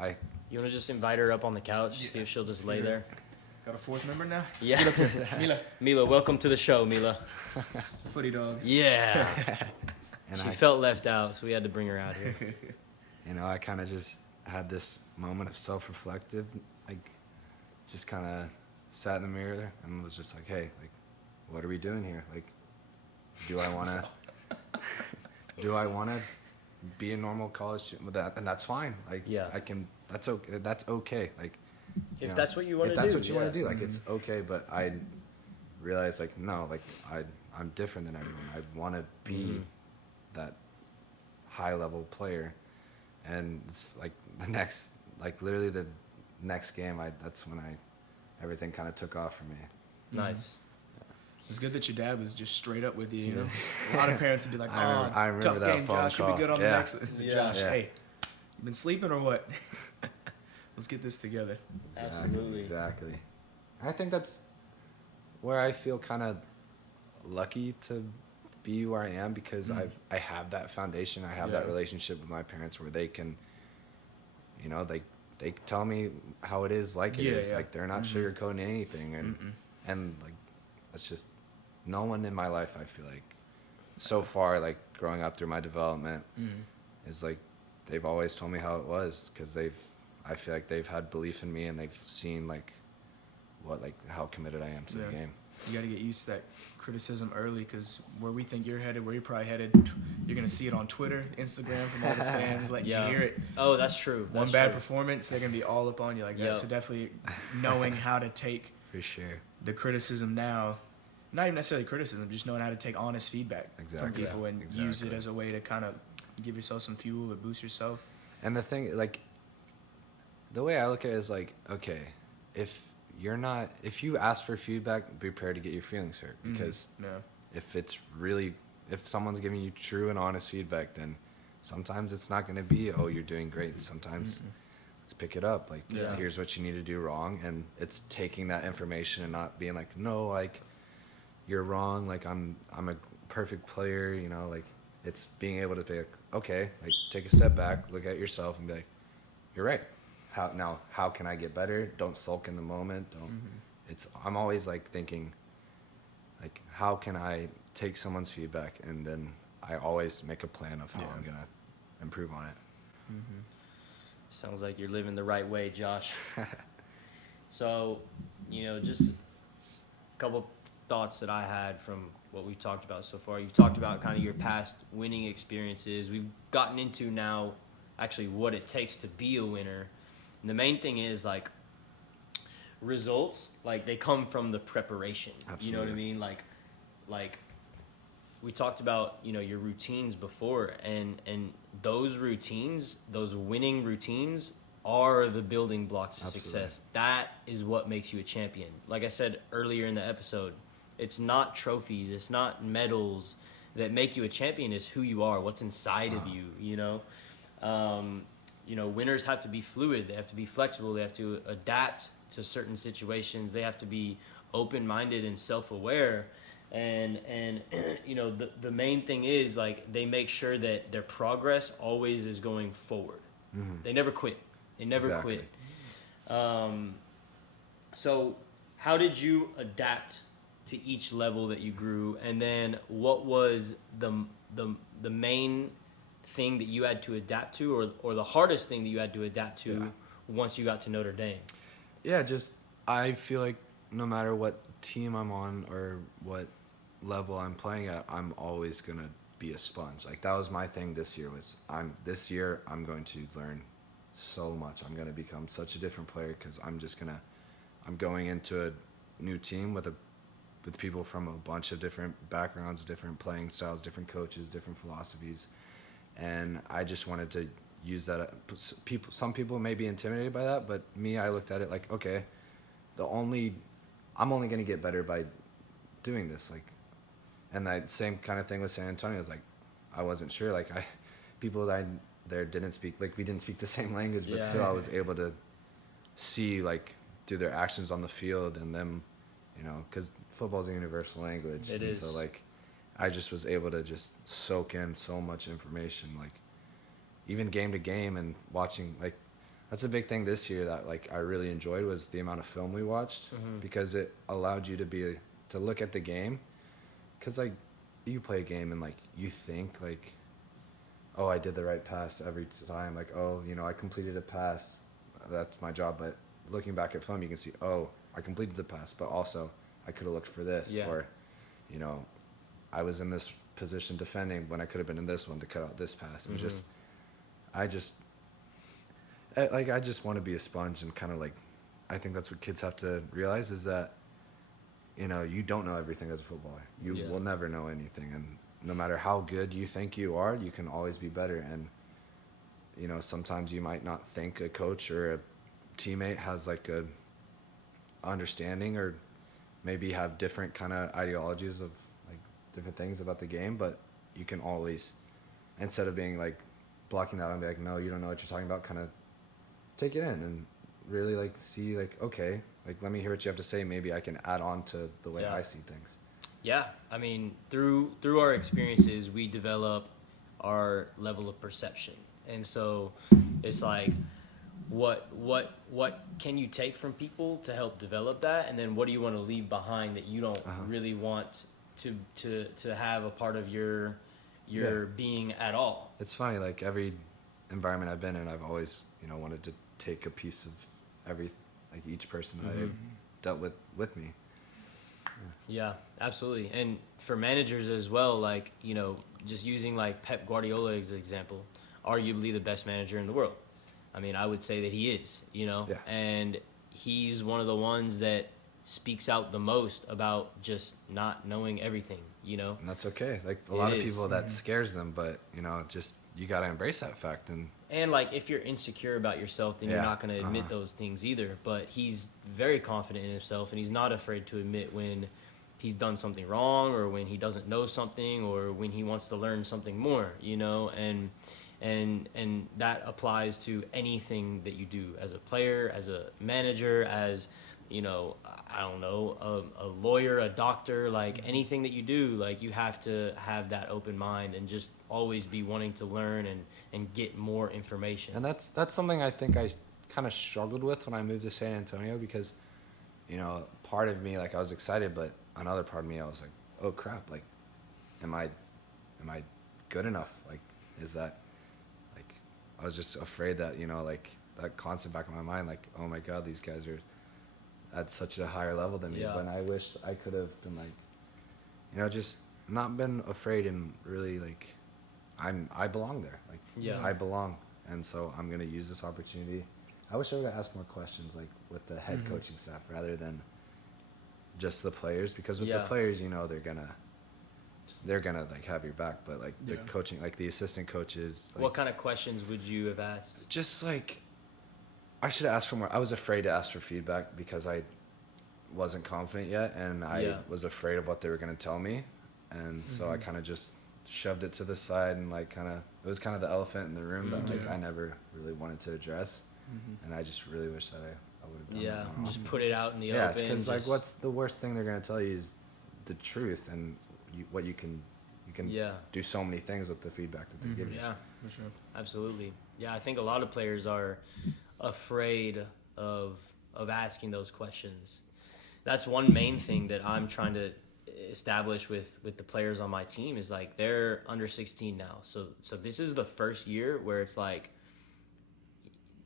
You want to just invite her up on the couch, see if she'll just lay there? Got a fourth member now? Yeah. Mila. Mila, welcome to the show, Mila. Footy dog. Yeah. and She I, felt left out, so we had to bring her out here. you know, I kind of just had this moment of self-reflective, like, just kind of sat in the mirror and was just like, hey, like, what are we doing here? Like, do I want to be a normal college student with that? And that's fine. Like, Yeah. that's okay. That's okay. Like, you If know, that's what you want to if do. that's what you want yeah. to do, like, it's okay. But I realized, like, no, like, I'm different than everyone. I want to be that high level player. And it's like literally the next game, that's when everything kind of took off for me. Nice. It's good that your dad was just straight up with you, you know? A lot of parents would be like, I remember tough that game, phone Josh. You'll call. be good on the Yeah. next one. It's like, Yeah. Josh, Yeah. hey, you been sleeping or what? Let's get this together. Absolutely. Exactly. I think that's where I feel kind of lucky to be where I am because I have that foundation. I have that relationship with my parents where they can, you know, they tell me how it is, like it is. Yeah. Like, they're not sugarcoating anything, and like, that's just no one in my life. I feel like so far, like, growing up through my development, is like they've always told me how it was because I feel like they've had belief in me and they've seen like how committed I am to the game. You got to get used to that criticism early because where we think you're headed, where you're probably headed, you're going to see it on Twitter, Instagram from all the fans, letting you hear it. Oh, that's true. One That's bad true. performance, they're going to be all up on you like that. Yep. So definitely knowing how to take For sure. the criticism now, not even necessarily criticism, just knowing how to take honest feedback from Exactly. people and Exactly. use it as a way to kind of give yourself some fuel or boost yourself. And the thing, like, the way I look at it is like, okay, if you ask for feedback, be prepared to get your feelings hurt because No. if it's really if someone's giving you true and honest feedback, then sometimes it's not going to be, oh, you're doing great. Sometimes let's pick it up. Like, here's what you need to do wrong. And it's taking that information and not being like, no, like, you're wrong. Like, I'm a perfect player, you know, like, it's being able to be like, okay, like, take a step back, look at yourself and be like, you're right. How can I get better? Don't sulk in the moment. I'm always like thinking, like, how can I take someone's feedback, and then I always make a plan of how I'm going to improve on it. Sounds like you're living the right way, Josh. So, you know, just a couple thoughts that I had from what we've talked about so far. You've talked about kind of your past winning experiences. We've gotten into now actually what it takes to be a winner. And the main thing is, like, results, like, they come from the preparation. Absolutely. You know what I mean? Like we talked about, you know, your routines before, and those routines, those winning routines, are the building blocks of success. That is what makes you a champion. Like I said earlier in the episode, it's not trophies, it's not medals that make you a champion. It's who you are, what's inside of you, you know? You know, winners have to be fluid. They have to be flexible. They have to adapt to certain situations. They have to be open-minded and self-aware. And you know, the main thing is, like, they make sure that their progress always is going forward. They never quit. They never quit. So how did you adapt to each level that you grew? And then what was the main thing that you had to adapt to, or the hardest thing that you had to adapt to once you got to Notre Dame? Yeah, just I feel like no matter what team I'm on or what level I'm playing at, I'm always going to be a sponge. Like, that was my thing this year, was I'm going to learn so much. I'm going to become such a different player, because I'm going into a new team with people from a bunch of different backgrounds, different playing styles, different coaches, different philosophies. And I just wanted to use that. Some people may be intimidated by that, but me, I looked at it like, okay, I'm only going to get better by doing this. Like, and that same kind of thing with San Antonio. Was like, I wasn't sure. Like, people that there didn't speak, like, we didn't speak the same language, but still I was able to see, like, through their actions on the field and them, you know, because football is a universal language. It is. So, like, I just was able to just soak in so much information, like, even game to game, and watching, like, that's a big thing this year that, like, I really enjoyed, was the amount of film we watched, because it allowed you to look at the game, because, like, you play a game and, like, you think, like, oh, I did the right pass every time, like, oh, you know, I completed a pass, that's my job. But looking back at film, you can see, oh, I completed the pass, but also I could have looked for this, or, you know, I was in this position defending when I could have been in this one to cut out this pass. And I just want to be a sponge, and kind of, like, I think that's what kids have to realize, is that, you know, you don't know everything as a footballer. You will never know anything. And no matter how good you think you are, you can always be better. And, you know, sometimes you might not think a coach or a teammate has, like, a understanding, or maybe have different kind of ideologies of, like, different things about the game, but you can always, instead of being, like, blocking that out and be like, no, you don't know what you're talking about, kind of take it in and really, like, see, like, okay, like, let me hear what you have to say. Maybe I can add on to the way I see things. Yeah, I mean, through our experiences, we develop our level of perception. And so it's like, what can you take from people to help develop that, and then what do you want to leave behind that you don't really want to have a part of your being at all? It's funny, like, every environment I've been in, I've always, you know, wanted to take a piece of each person I dealt with me. Yeah, absolutely. And for managers as well, like, you know, just using, like, Pep Guardiola as an example, arguably the best manager in the world. I mean, I would say that he is, you know, and he's one of the ones that speaks out the most about just not knowing everything, you know. And that's okay. Like, a lot of people, that scares them, but, you know, just, you got to embrace that fact. And like, if you're insecure about yourself, then you're not going to admit those things either. But he's very confident in himself, and he's not afraid to admit when he's done something wrong, or when he doesn't know something, or when he wants to learn something more, you know, and that applies to anything that you do as a player, as a manager, as, you know, I don't know, a lawyer, a doctor, like anything that you do, like you have to have that open mind and just always be wanting to learn and get more information. And that's something I think I kind of struggled with when I moved to San Antonio, because, you know, part of me, like, I was excited, but another part of me, I was like, oh crap, like, am I good enough? Like, is that, like, I was just afraid that, you know, like, that constant back in my mind, like, oh my God, these guys are at such a higher level than me. Yeah. But I wish I could have been like, you know, just not been afraid, and really, like, I belong there. Like, Yeah. I belong. And so I'm going to use this opportunity. I wish I would have asked more questions, like, with the head coaching staff rather than just the players, because with the players, you know, they're gonna like have your back, but like the coaching, like the assistant coaches, like, What kind of questions would you have asked? just like, I should have asked for more. I was afraid to ask for feedback because I wasn't confident yet, and I was afraid of what they were going to tell me, and so I kind of just shoved it to the side, and like it was kind of the elephant in the room that like I never really wanted to address, and I just really wish that I would have done that more Just often. put it out in the Yeah, open. because like, what's the worst thing they're going to tell you is the truth, and what you can do so many things with the feedback that they give you. Yeah, For sure. absolutely. Yeah, I think a lot of players are afraid of asking those questions. That's one main thing that I'm trying to establish with the players on my team, is like, they're under 16 now. So this is the first year where it's like,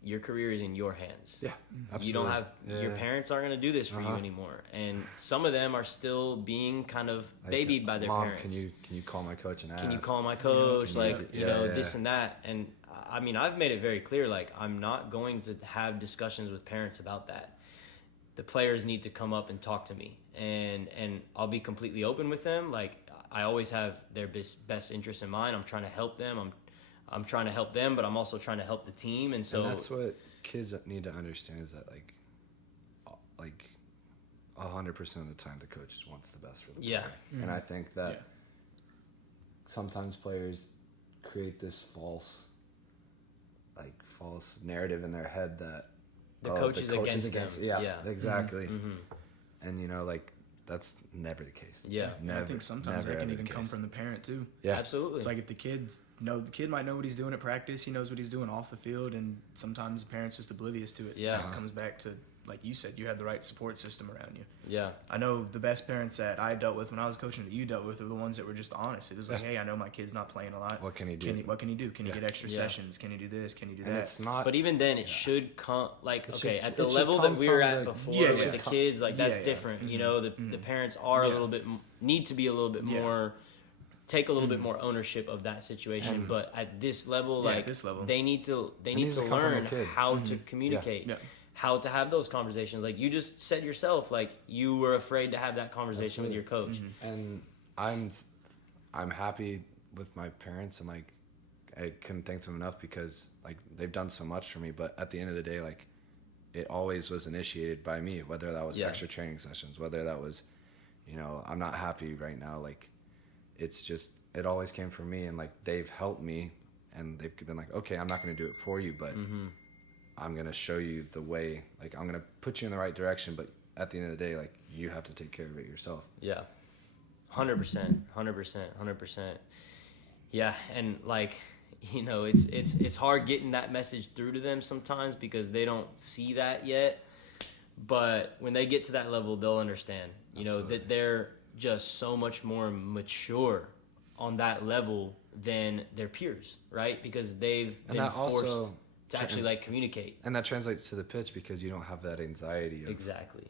your career is in your hands. Yeah, absolutely. You don't have your Yeah. parents aren't going to do this for you anymore, and some of them are still being kind of Like, babied by their Mom, parents. can you call my coach and ask? Can you call my coach? Can you- Like, yeah, you know, yeah. this and that. And I mean, I've made it very clear, like, I'm not going to have discussions with parents about that. The players need to come up and talk to me, and I'll be completely open with them. Like, I always have their best interest in mind. I'm trying to help them. I'm trying to help them, but I'm also trying to help the team. And so that's what kids need to understand, is that like 100% of the time the coach just wants the best for the player. And I think that sometimes players create this false narrative in their head that the coach is against them. Yeah, exactly. And you know, like, that's never the case. Yeah. I think sometimes that can even come from the parent too. Yeah, Absolutely. It's like, if the kid might know what he's doing at practice, he knows what he's doing off the field, and sometimes the parent's just oblivious to it. Yeah. And it comes back to, like you said, you had the right support system around you. Yeah. I know the best parents that I dealt with when I was coaching, that you dealt with, are the ones that were just honest. It was like, hey, I know my kid's not playing a lot. What can he do? What can he do? Can he get extra Yeah. sessions? Can he do this? Can he do and that? it's not. But even then, it should come, like, It okay, should- at the it should level that come we were from at the- before Yeah, with yeah. the kids, like, that's Yeah, yeah. different. You know, the parents are a little bit, need to be a little bit more, take a little bit more ownership of that situation. But at this level, Yeah, like, at this level. they need to needs to come from learn the kid. how to communicate. Yeah. How to have those conversations. Like you just said yourself, like, you were afraid to have that conversation with your coach. And I'm happy with my parents, and like, I couldn't thank them enough, because like, they've done so much for me. But at the end of the day, like, it always was initiated by me, whether that was extra training sessions, whether that was, you know, I'm not happy right now, like, it's just, it always came from me. And like, they've helped me, and they've been like, okay, I'm not going to do it for you, but I'm going to show you the way. Like, I'm going to put you in the right direction, but at the end of the day, like, you have to take care of it yourself. Yeah. 100%. Yeah. And like, you know, it's hard getting that message through to them sometimes, because they don't see that yet. But when they get to that level, they'll understand, you know, that they're just so much more mature on that level than their peers, right? Because they've been forced to actually like communicate. And that translates to the pitch, because you don't have that anxiety of Exactly.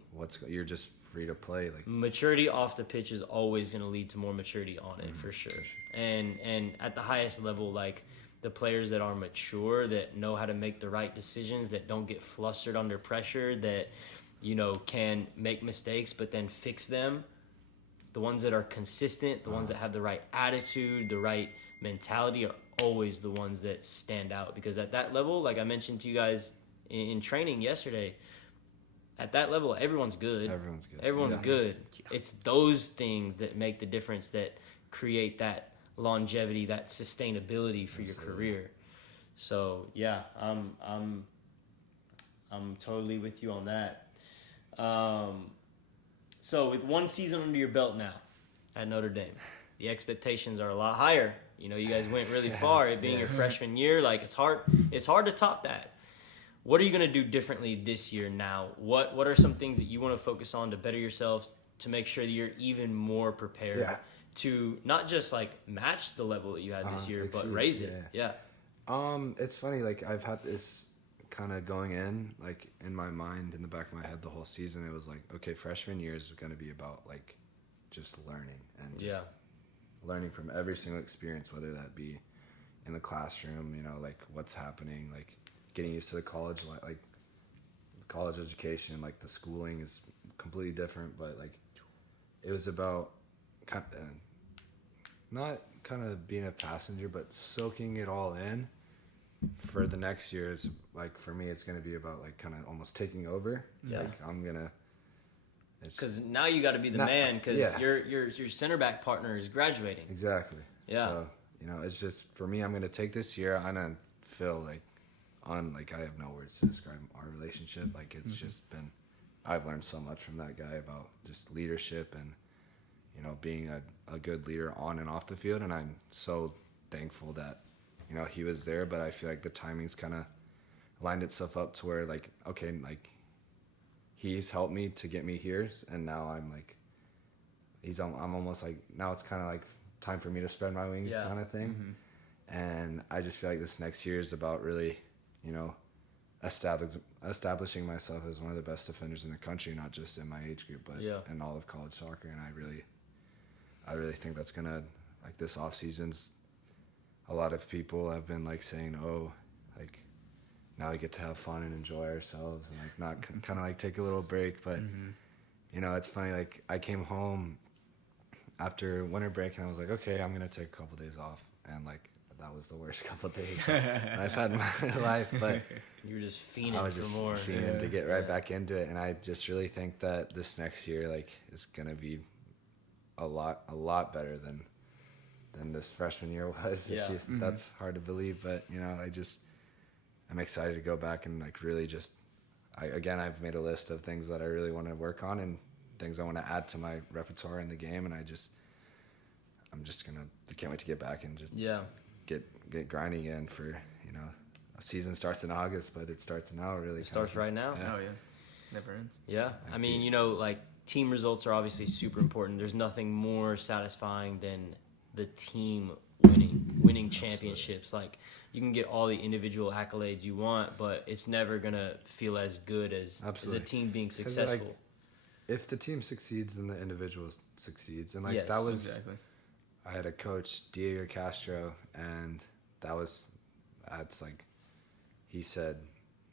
you're just free to play. Like, Maturity off the pitch is always going to lead to more maturity on it, for sure. And at the highest level, like, the players that are mature, that know how to make the right decisions, that don't get flustered under pressure, that, you know, can make mistakes but then fix them, the ones that are consistent, the ones that have the right attitude, the right mentality, are always the ones that stand out. Because at that level, like I mentioned to you guys in training yesterday, at that level, everyone's good. Everyone's good. Everyone's Yeah. good. It's those things that make the difference, that create that longevity, that sustainability for your career. So yeah, I'm totally with you on that. So with one season under your belt now at Notre Dame, the expectations are a lot higher. You know, you guys went really far. It being your freshman year, like it's hard to top that. What are you going to do differently this year now? What are some things that you want to focus on to better yourself, to make sure that you're even more prepared to not just like match the level that you had this year, but raise it? Yeah. It's funny, like I've had this kind of going in, like in my mind, in the back of my head the whole season. It was like, okay, freshman year is going to be about like just learning and just learning from every single experience, whether that be in the classroom, you know, like what's happening, like getting used to the college, like college education, like the schooling is completely different, but like it was about not kind of being a passenger, but soaking it all in. For the next year, is like for me, it's going to be about like kind of almost taking over. Yeah. Like I'm gonna. Because now you got to be the man, because your center back partner is graduating. Exactly. Yeah. So you know, it's just for me. I'm gonna take this year. I'm gonna feel like I have no words to describe our relationship. Like it's just been. I've learned so much from that guy about just leadership and, you know, being a good leader on and off the field. And I'm so thankful that, you know, he was there, but I feel like the timing's kind of lined itself up to where, like, okay, like, he's helped me to get me here, and now I'm, like, I'm almost, like, now it's kind of, like, time for me to spread my wings kind of thing. Mm-hmm. And I just feel like this next year is about really, you know, establishing myself as one of the best defenders in the country, not just in my age group, but in all of college soccer. And I really think that's going to, like, this off season's, a lot of people have been like saying, oh, like now we get to have fun and enjoy ourselves and like not kind of like take a little break. But you know, it's funny, like I came home after winter break and I was like, okay, I'm gonna take a couple days off, and like that was the worst couple of days I've had in my life. But you were just fiending I was just for more. fiending to get right back into it. And I just really think that this next year like is gonna be a lot better than this freshman year was. Yeah. That's hard to believe, but you know, I'm excited to go back and like really just I've made a list of things that I really want to work on and things I want to add to my repertoire in the game, and I can't wait to get back and just get grinding again. For, you know, a season starts in August, but it starts now. Really, it starts right now. Oh yeah, never ends. Yeah, I mean, you know, like team results are obviously super important. There's nothing more satisfying than the team winning championships. Like, you can get all the individual accolades you want, but it's never gonna feel as good as a team being successful. Like, if the team succeeds, then the individual succeeds, and like that was exactly. I had a coach, Diego Castro, and that's like he said,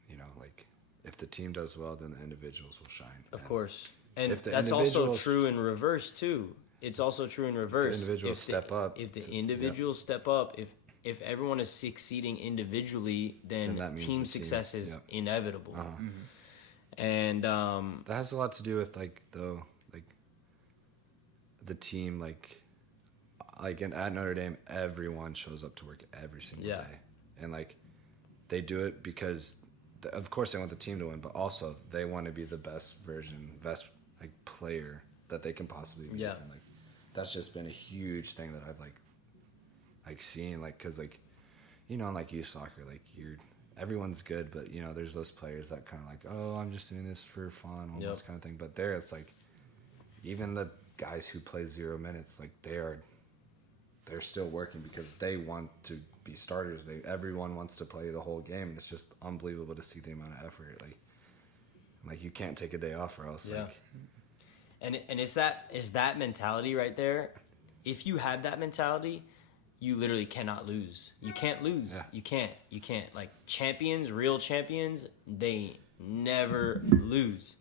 you know, like if the team does well, then the individuals will shine. Of course, and that's also true in reverse too. It's also true in reverse. If the individuals step up. If the individuals step up, if everyone is succeeding individually, then team success is inevitable. And that has a lot to do with like the team, like at Notre Dame, everyone shows up to work every single day, and like they do it because of course they want the team to win, but also they want to be the best like player that they can possibly be. And like that's just been a huge thing that I've like seen, like, because like, you know, like youth soccer, like everyone's good, but you know there's those players that kind of like, oh, I'm just doing this for fun, all this kind of thing. But there it's like even the guys who play 0 minutes, like they're still working because they want to be starters. Everyone wants to play the whole game. It's just unbelievable to see the amount of effort. Like you can't take a day off or else like. And is that mentality right there? If you have that mentality, you literally cannot lose. You can't lose. Yeah. You can't. Like champions, real champions, they never lose.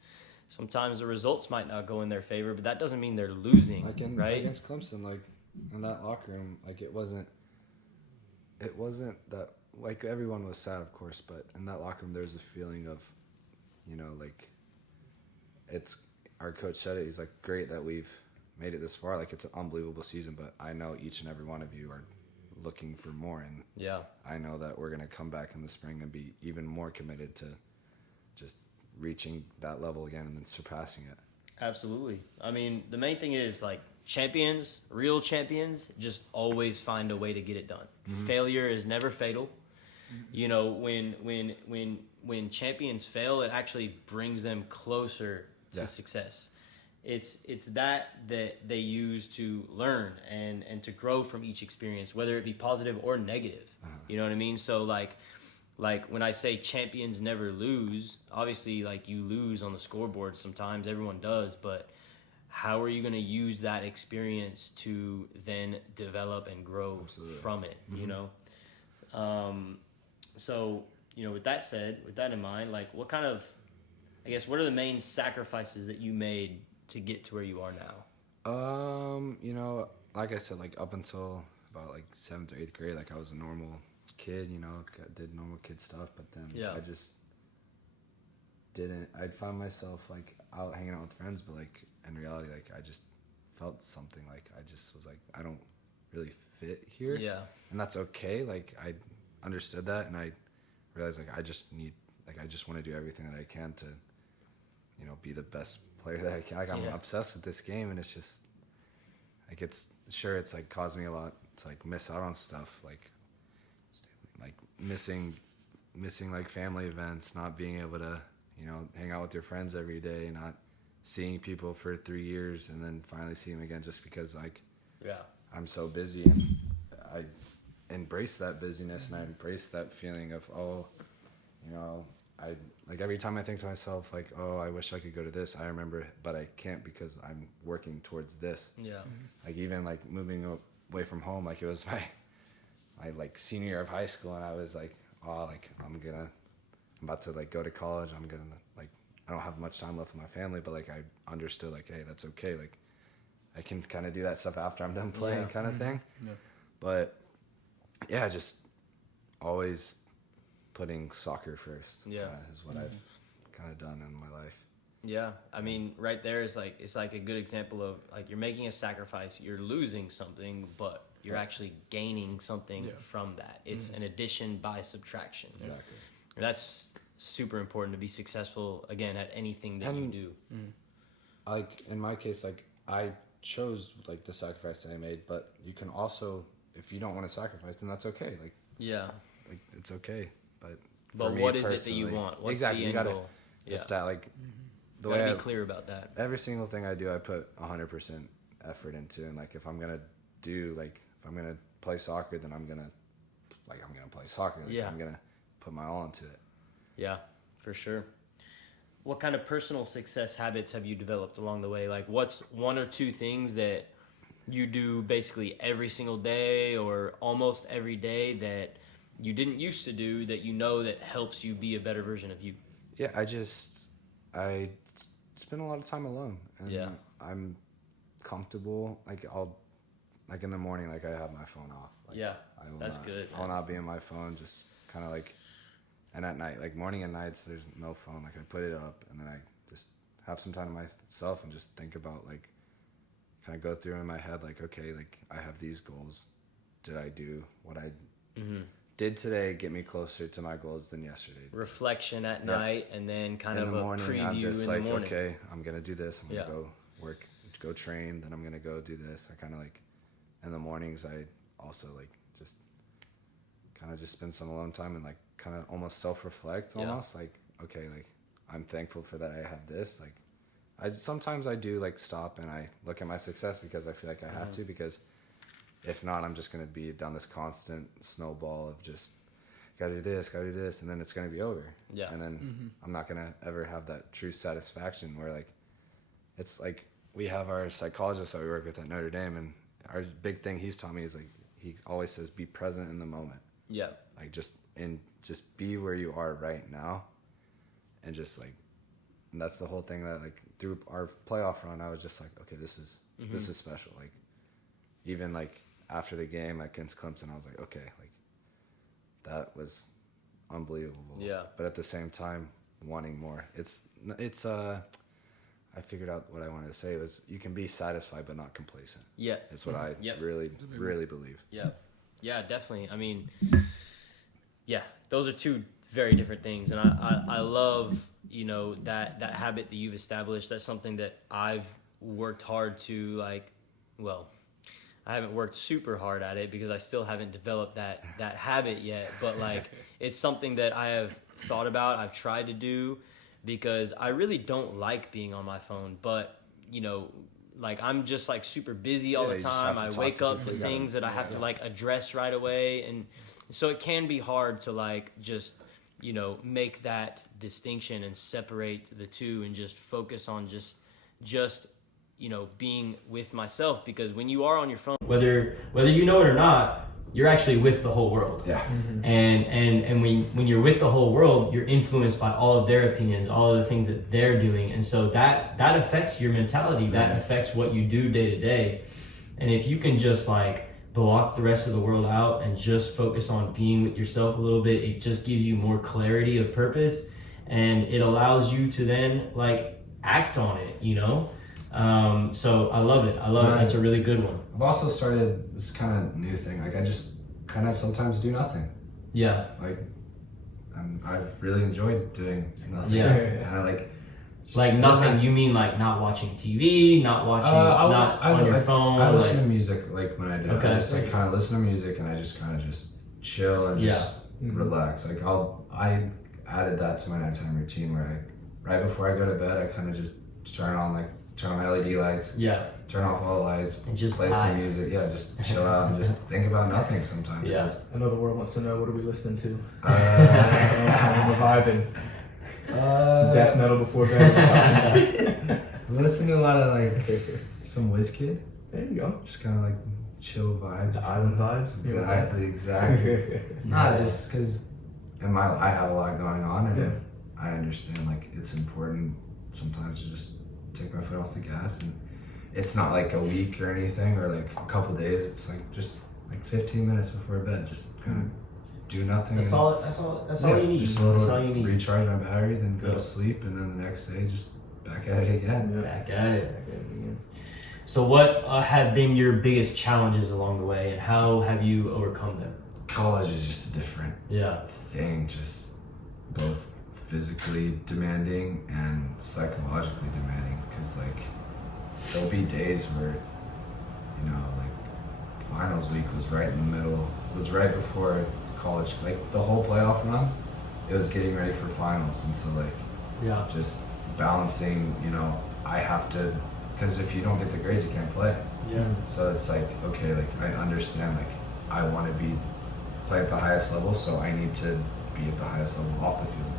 Sometimes the results might not go in their favor, but that doesn't mean they're losing, like right? Against Clemson, like in that locker room, like it wasn't that, like everyone was sad, of course, but in that locker room there was a feeling of, you know, like it's our coach said it. He's like, great that we've made it this far. Like, it's an unbelievable season, but I know each and every one of you are looking for more, and I know that we're gonna come back in the spring and be even more committed to just reaching that level again and then surpassing it. Absolutely. I mean, the main thing is like champions, real champions, just always find a way to get it done. Failure is never fatal. You know, when champions fail, it actually brings them closer to success. It's that they use to learn and to grow from each experience, whether it be positive or negative. You know what I mean? So like when I say champions never lose, obviously like you lose on the scoreboard sometimes, everyone does, but how are you going to use that experience to then develop and grow from it, you know? So, you know, with that said, with that in mind, like what are the main sacrifices that you made to get to where you are now? You know, like I said, like up until about like 7th or 8th grade, like I was a normal kid, you know, I did normal kid stuff, but then I just I'd find myself like out hanging out with friends, but like in reality, like I just felt something, like I just was like, I don't really fit here. Yeah. And that's okay. Like I understood that, and I realized like I just want to do everything that I can to, you know, be the best player that I can. Like I'm obsessed with this game, and it's just like it's like caused me a lot to like miss out on stuff, like missing like family events, not being able to, you know, hang out with your friends every day, not seeing people for 3 years and then finally see them again just because like I'm so busy. And I embrace that busyness, and I embrace that feeling of, oh, you know, I like every time I think to myself like, oh, I wish I could go to this, I remember, but I can't because I'm working towards this. Like even like moving away from home, like it was my like senior year of high school, and I was like, oh, like I'm about to like go to college, I'm gonna like, I don't have much time left with my family, but like I understood like, hey, that's okay, like I can kind of do that stuff after I'm done playing, kind of thing. But yeah, just always putting soccer first is what I've kind of done in my life. Yeah, I mean, right there is like, it's like a good example of like you're making a sacrifice, you're losing something, but you're actually gaining something from that. It's an addition by subtraction. Exactly. That's super important to be successful, again, at anything that you do. Like in my case, like I chose like the sacrifice that I made, but you can also, if you don't want to sacrifice, then that's okay. Like like it's okay. But what is it that you want? What's the end goal? It's that like the way I be clear about that. Every single thing I do, I put 100% effort into, and like if I'm gonna play soccer, then I'm gonna play soccer. Like, I'm gonna put my all into it. Yeah, for sure. What kind of personal success habits have you developed along the way? Like, what's one or two things that you do basically every single day or almost every day that you didn't used to do that you know that helps you be a better version of you? Yeah, I spend a lot of time alone, and I'm comfortable. Like like in the morning, like I have my phone off. Like, that's good. I will not be on my phone, just kind of like, and at night, like morning and nights, there's no phone. Like I put it up, and then I just have some time to myself and just think about like, kind of go through in my head, like, okay, like I have these goals. Did I do what I did today get me closer to my goals than yesterday? Reflection at night, and then kind of a preview I'm just in like, the morning. Okay, I'm going to do this. I'm going to go work, go train, then I'm going to go do this. I kind of like, in the mornings, I also like just kind of just spend some alone time and like kind of almost self-reflect almost like, okay, like I'm thankful for that I have this. Like sometimes I do like stop and I look at my success because I feel like I have to, because if not, I'm just going to be down this constant snowball of just gotta do this, and then it's going to be over. Yeah. And then I'm not going to ever have that true satisfaction where like, it's like we have our psychologist that we work with at Notre Dame, and our big thing he's taught me is like, he always says, be present in the moment. Yeah. Like just be where you are right now. And just like, and that's the whole thing that like through our playoff run, I was just like, okay, this is special. Like even like after the game against Clemson, I was like, okay, like that was unbelievable. Yeah. But at the same time, wanting more. It's I figured out what I wanted to say. It was you can be satisfied but not complacent. Yeah. That's what I Yep. really believe. Yeah. Yeah, definitely. I mean, yeah, those are two very different things. And I love, you know, that habit that you've established. That's something that I've worked hard to, like, well, I haven't worked super hard at it because I still haven't developed that habit yet. But, like, it's something that I have thought about, I've tried to do, because I really don't like being on my phone. But, you know, like, I'm just, like, super busy all the time. I wake up to things that I have to, like, address right away. And so it can be hard to, like, just, you know, make that distinction and separate the two and just focus on just you know, being with myself. Because when you are on your phone, whether you know it or not, you're actually with the whole world. Yeah. Mm-hmm. And when you're with the whole world, you're influenced by all of their opinions, all of the things that they're doing. And so that affects your mentality. That affects what you do day to day. And if you can just, like, block the rest of the world out and just focus on being with yourself a little bit, it just gives you more clarity of purpose, and it allows you to then, like, act on it, you know? So I love it. That's a really good one. I've also started this kind of new thing. Like, I just kind of sometimes do nothing. Yeah. Like, I've really enjoyed doing nothing. Yeah. And I like nothing. You mean like not watching TV, not watching, on your phone? I listen to music, like, when I do. Okay. I just, like, kind of listen to music, and I just kind of just chill and just relax. Like, I added that to my nighttime routine where right before I go to bed, I kind of just turn on my LED lights. Yeah. Turn off all the lighes. And just play some music. Yeah, just chill out and just think about nothing sometimes. Yeah. I know the world wants to know, what are we listening to? We're vibing. Some death metal before bed. I'm listening to a lot of, like, some WizKid. There you go. Just kind of, like, chill vibe. The island vibes. Exactly. Nah, just because I have a lot going on, and I understand, like, it's important sometimes to just take my foot off the gas. And it's not like a week or anything, or like a couple days. It's like just like 15 minutes before bed, just kind of do nothing. That's all you need. Just That's all you need. Recharge my battery, then go to sleep, and then the next day just back at it again. Yeah. Back at it again. So what have been your biggest challenges along the way, and how have you overcome them? College is just a different thing, just both physically demanding and psychologically demanding, because, like, there'll be days where, you know, like, finals week was right in the middle, was right before college, like, the whole playoff run, it was getting ready for finals. And so, like, just balancing, you know, I have to, because if you don't get the grades, you can't play. So it's like, okay, like, I understand, like, I want to play at the highest level, so I need to be at the highest level off the field.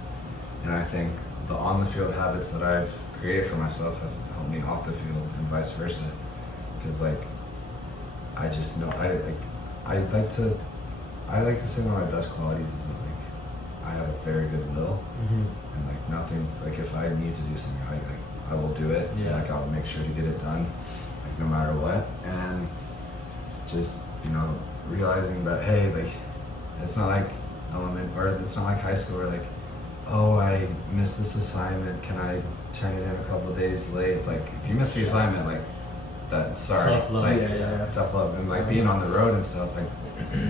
And I think the on-the-field habits that I've created for myself have helped me off the field, and vice versa. Because, like, I just know I like to say one of my best qualities is that, like, I have a very good will, and, like, nothing's, like, if I need to do something, I will do it. Like, I'll make sure to get it done, like, no matter what. And just, you know, realizing that, hey, like, it's not like it's not like high school where, like, oh, I missed this assignment, can I turn it in a couple of days late? It's like, if you miss the assignment, like, sorry. Tough love. Like, tough love. And, like, being on the road and stuff, like,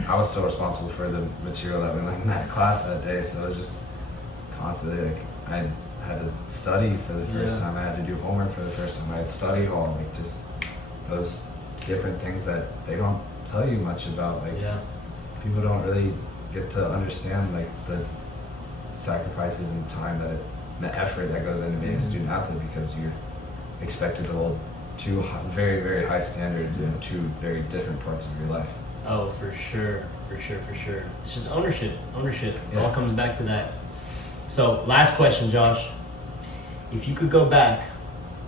I was still responsible for the material that we learned in that class that day, so it was just constantly, like, I had to study for the first time, I had to do homework for the first time, I had study hall, like, just those different things that they don't tell you much about. Like, people don't really get to understand, like, the sacrifices and time the effort that goes into being a student athlete, because you're expected to hold two very, very high standards in two very different parts of your life. Oh, for sure. It's just ownership. It all comes back to that. So, last question, Josh. If you could go back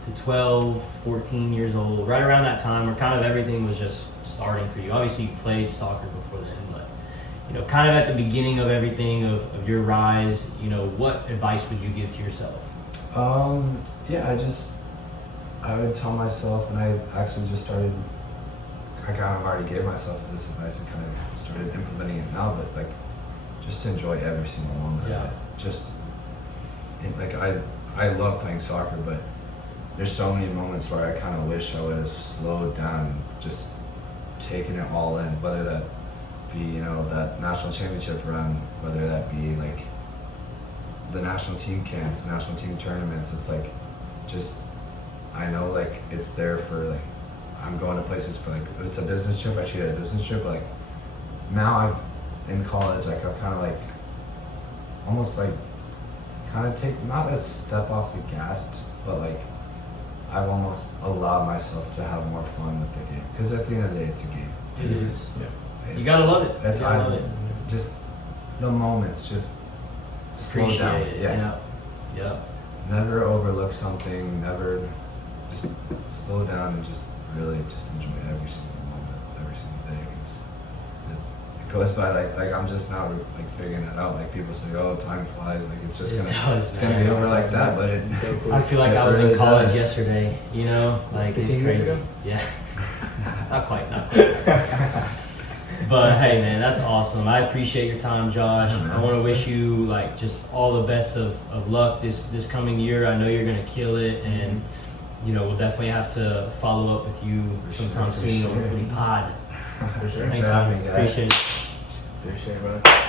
to 12, 14 years old, right around that time where kind of everything was just starting for you. Obviously, you played soccer before then, but, you know, kind of at the beginning of everything, of your rise, you know, what advice would you give to yourself? I would tell myself, and I actually just started, I kind of already gave myself this advice and kind of started implementing it now, but, like, just to enjoy every single moment of it. Just, like, I love playing soccer, but there's so many moments where I kind of wish I would have slowed down and just taken it all in, whether that be, you know, that national championship run, whether that be like the national team camps, national team tournaments. It's like, just, I know like it's there for like, I'm going to places for like, if it's a business trip, I treat it a business trip. Like now in college, like I've kind of like, almost like kind of take, not a step off the gas, but like I've almost allowed myself to have more fun with the game. Because at the end of the day, it's a game. It is. Yeah. You gotta love it. That's love it. Just the moments, just slow Appreciate down. it. Yeah. Yeah. Never overlook something. Never just slow down and just really just enjoy every single moment, every single day. It goes by like I'm just now like figuring it out. Like people say, oh, time flies. Like it's just gonna be over like that. But it. So cool. I feel like I was really in college does. yesterday. You know, like it's 15 years crazy. ago? Yeah. Not quite. But hey, man, that's awesome. I appreciate your time, Josh. Yeah, man. I want to wish you like just all the best of luck this coming year. I know you're gonna kill it, and you know we'll definitely have to follow up with you sometime For soon sure. on FootyPOD. For sure. Thanks, for man. having me, guys. Appreciate it. Appreciate it, brother.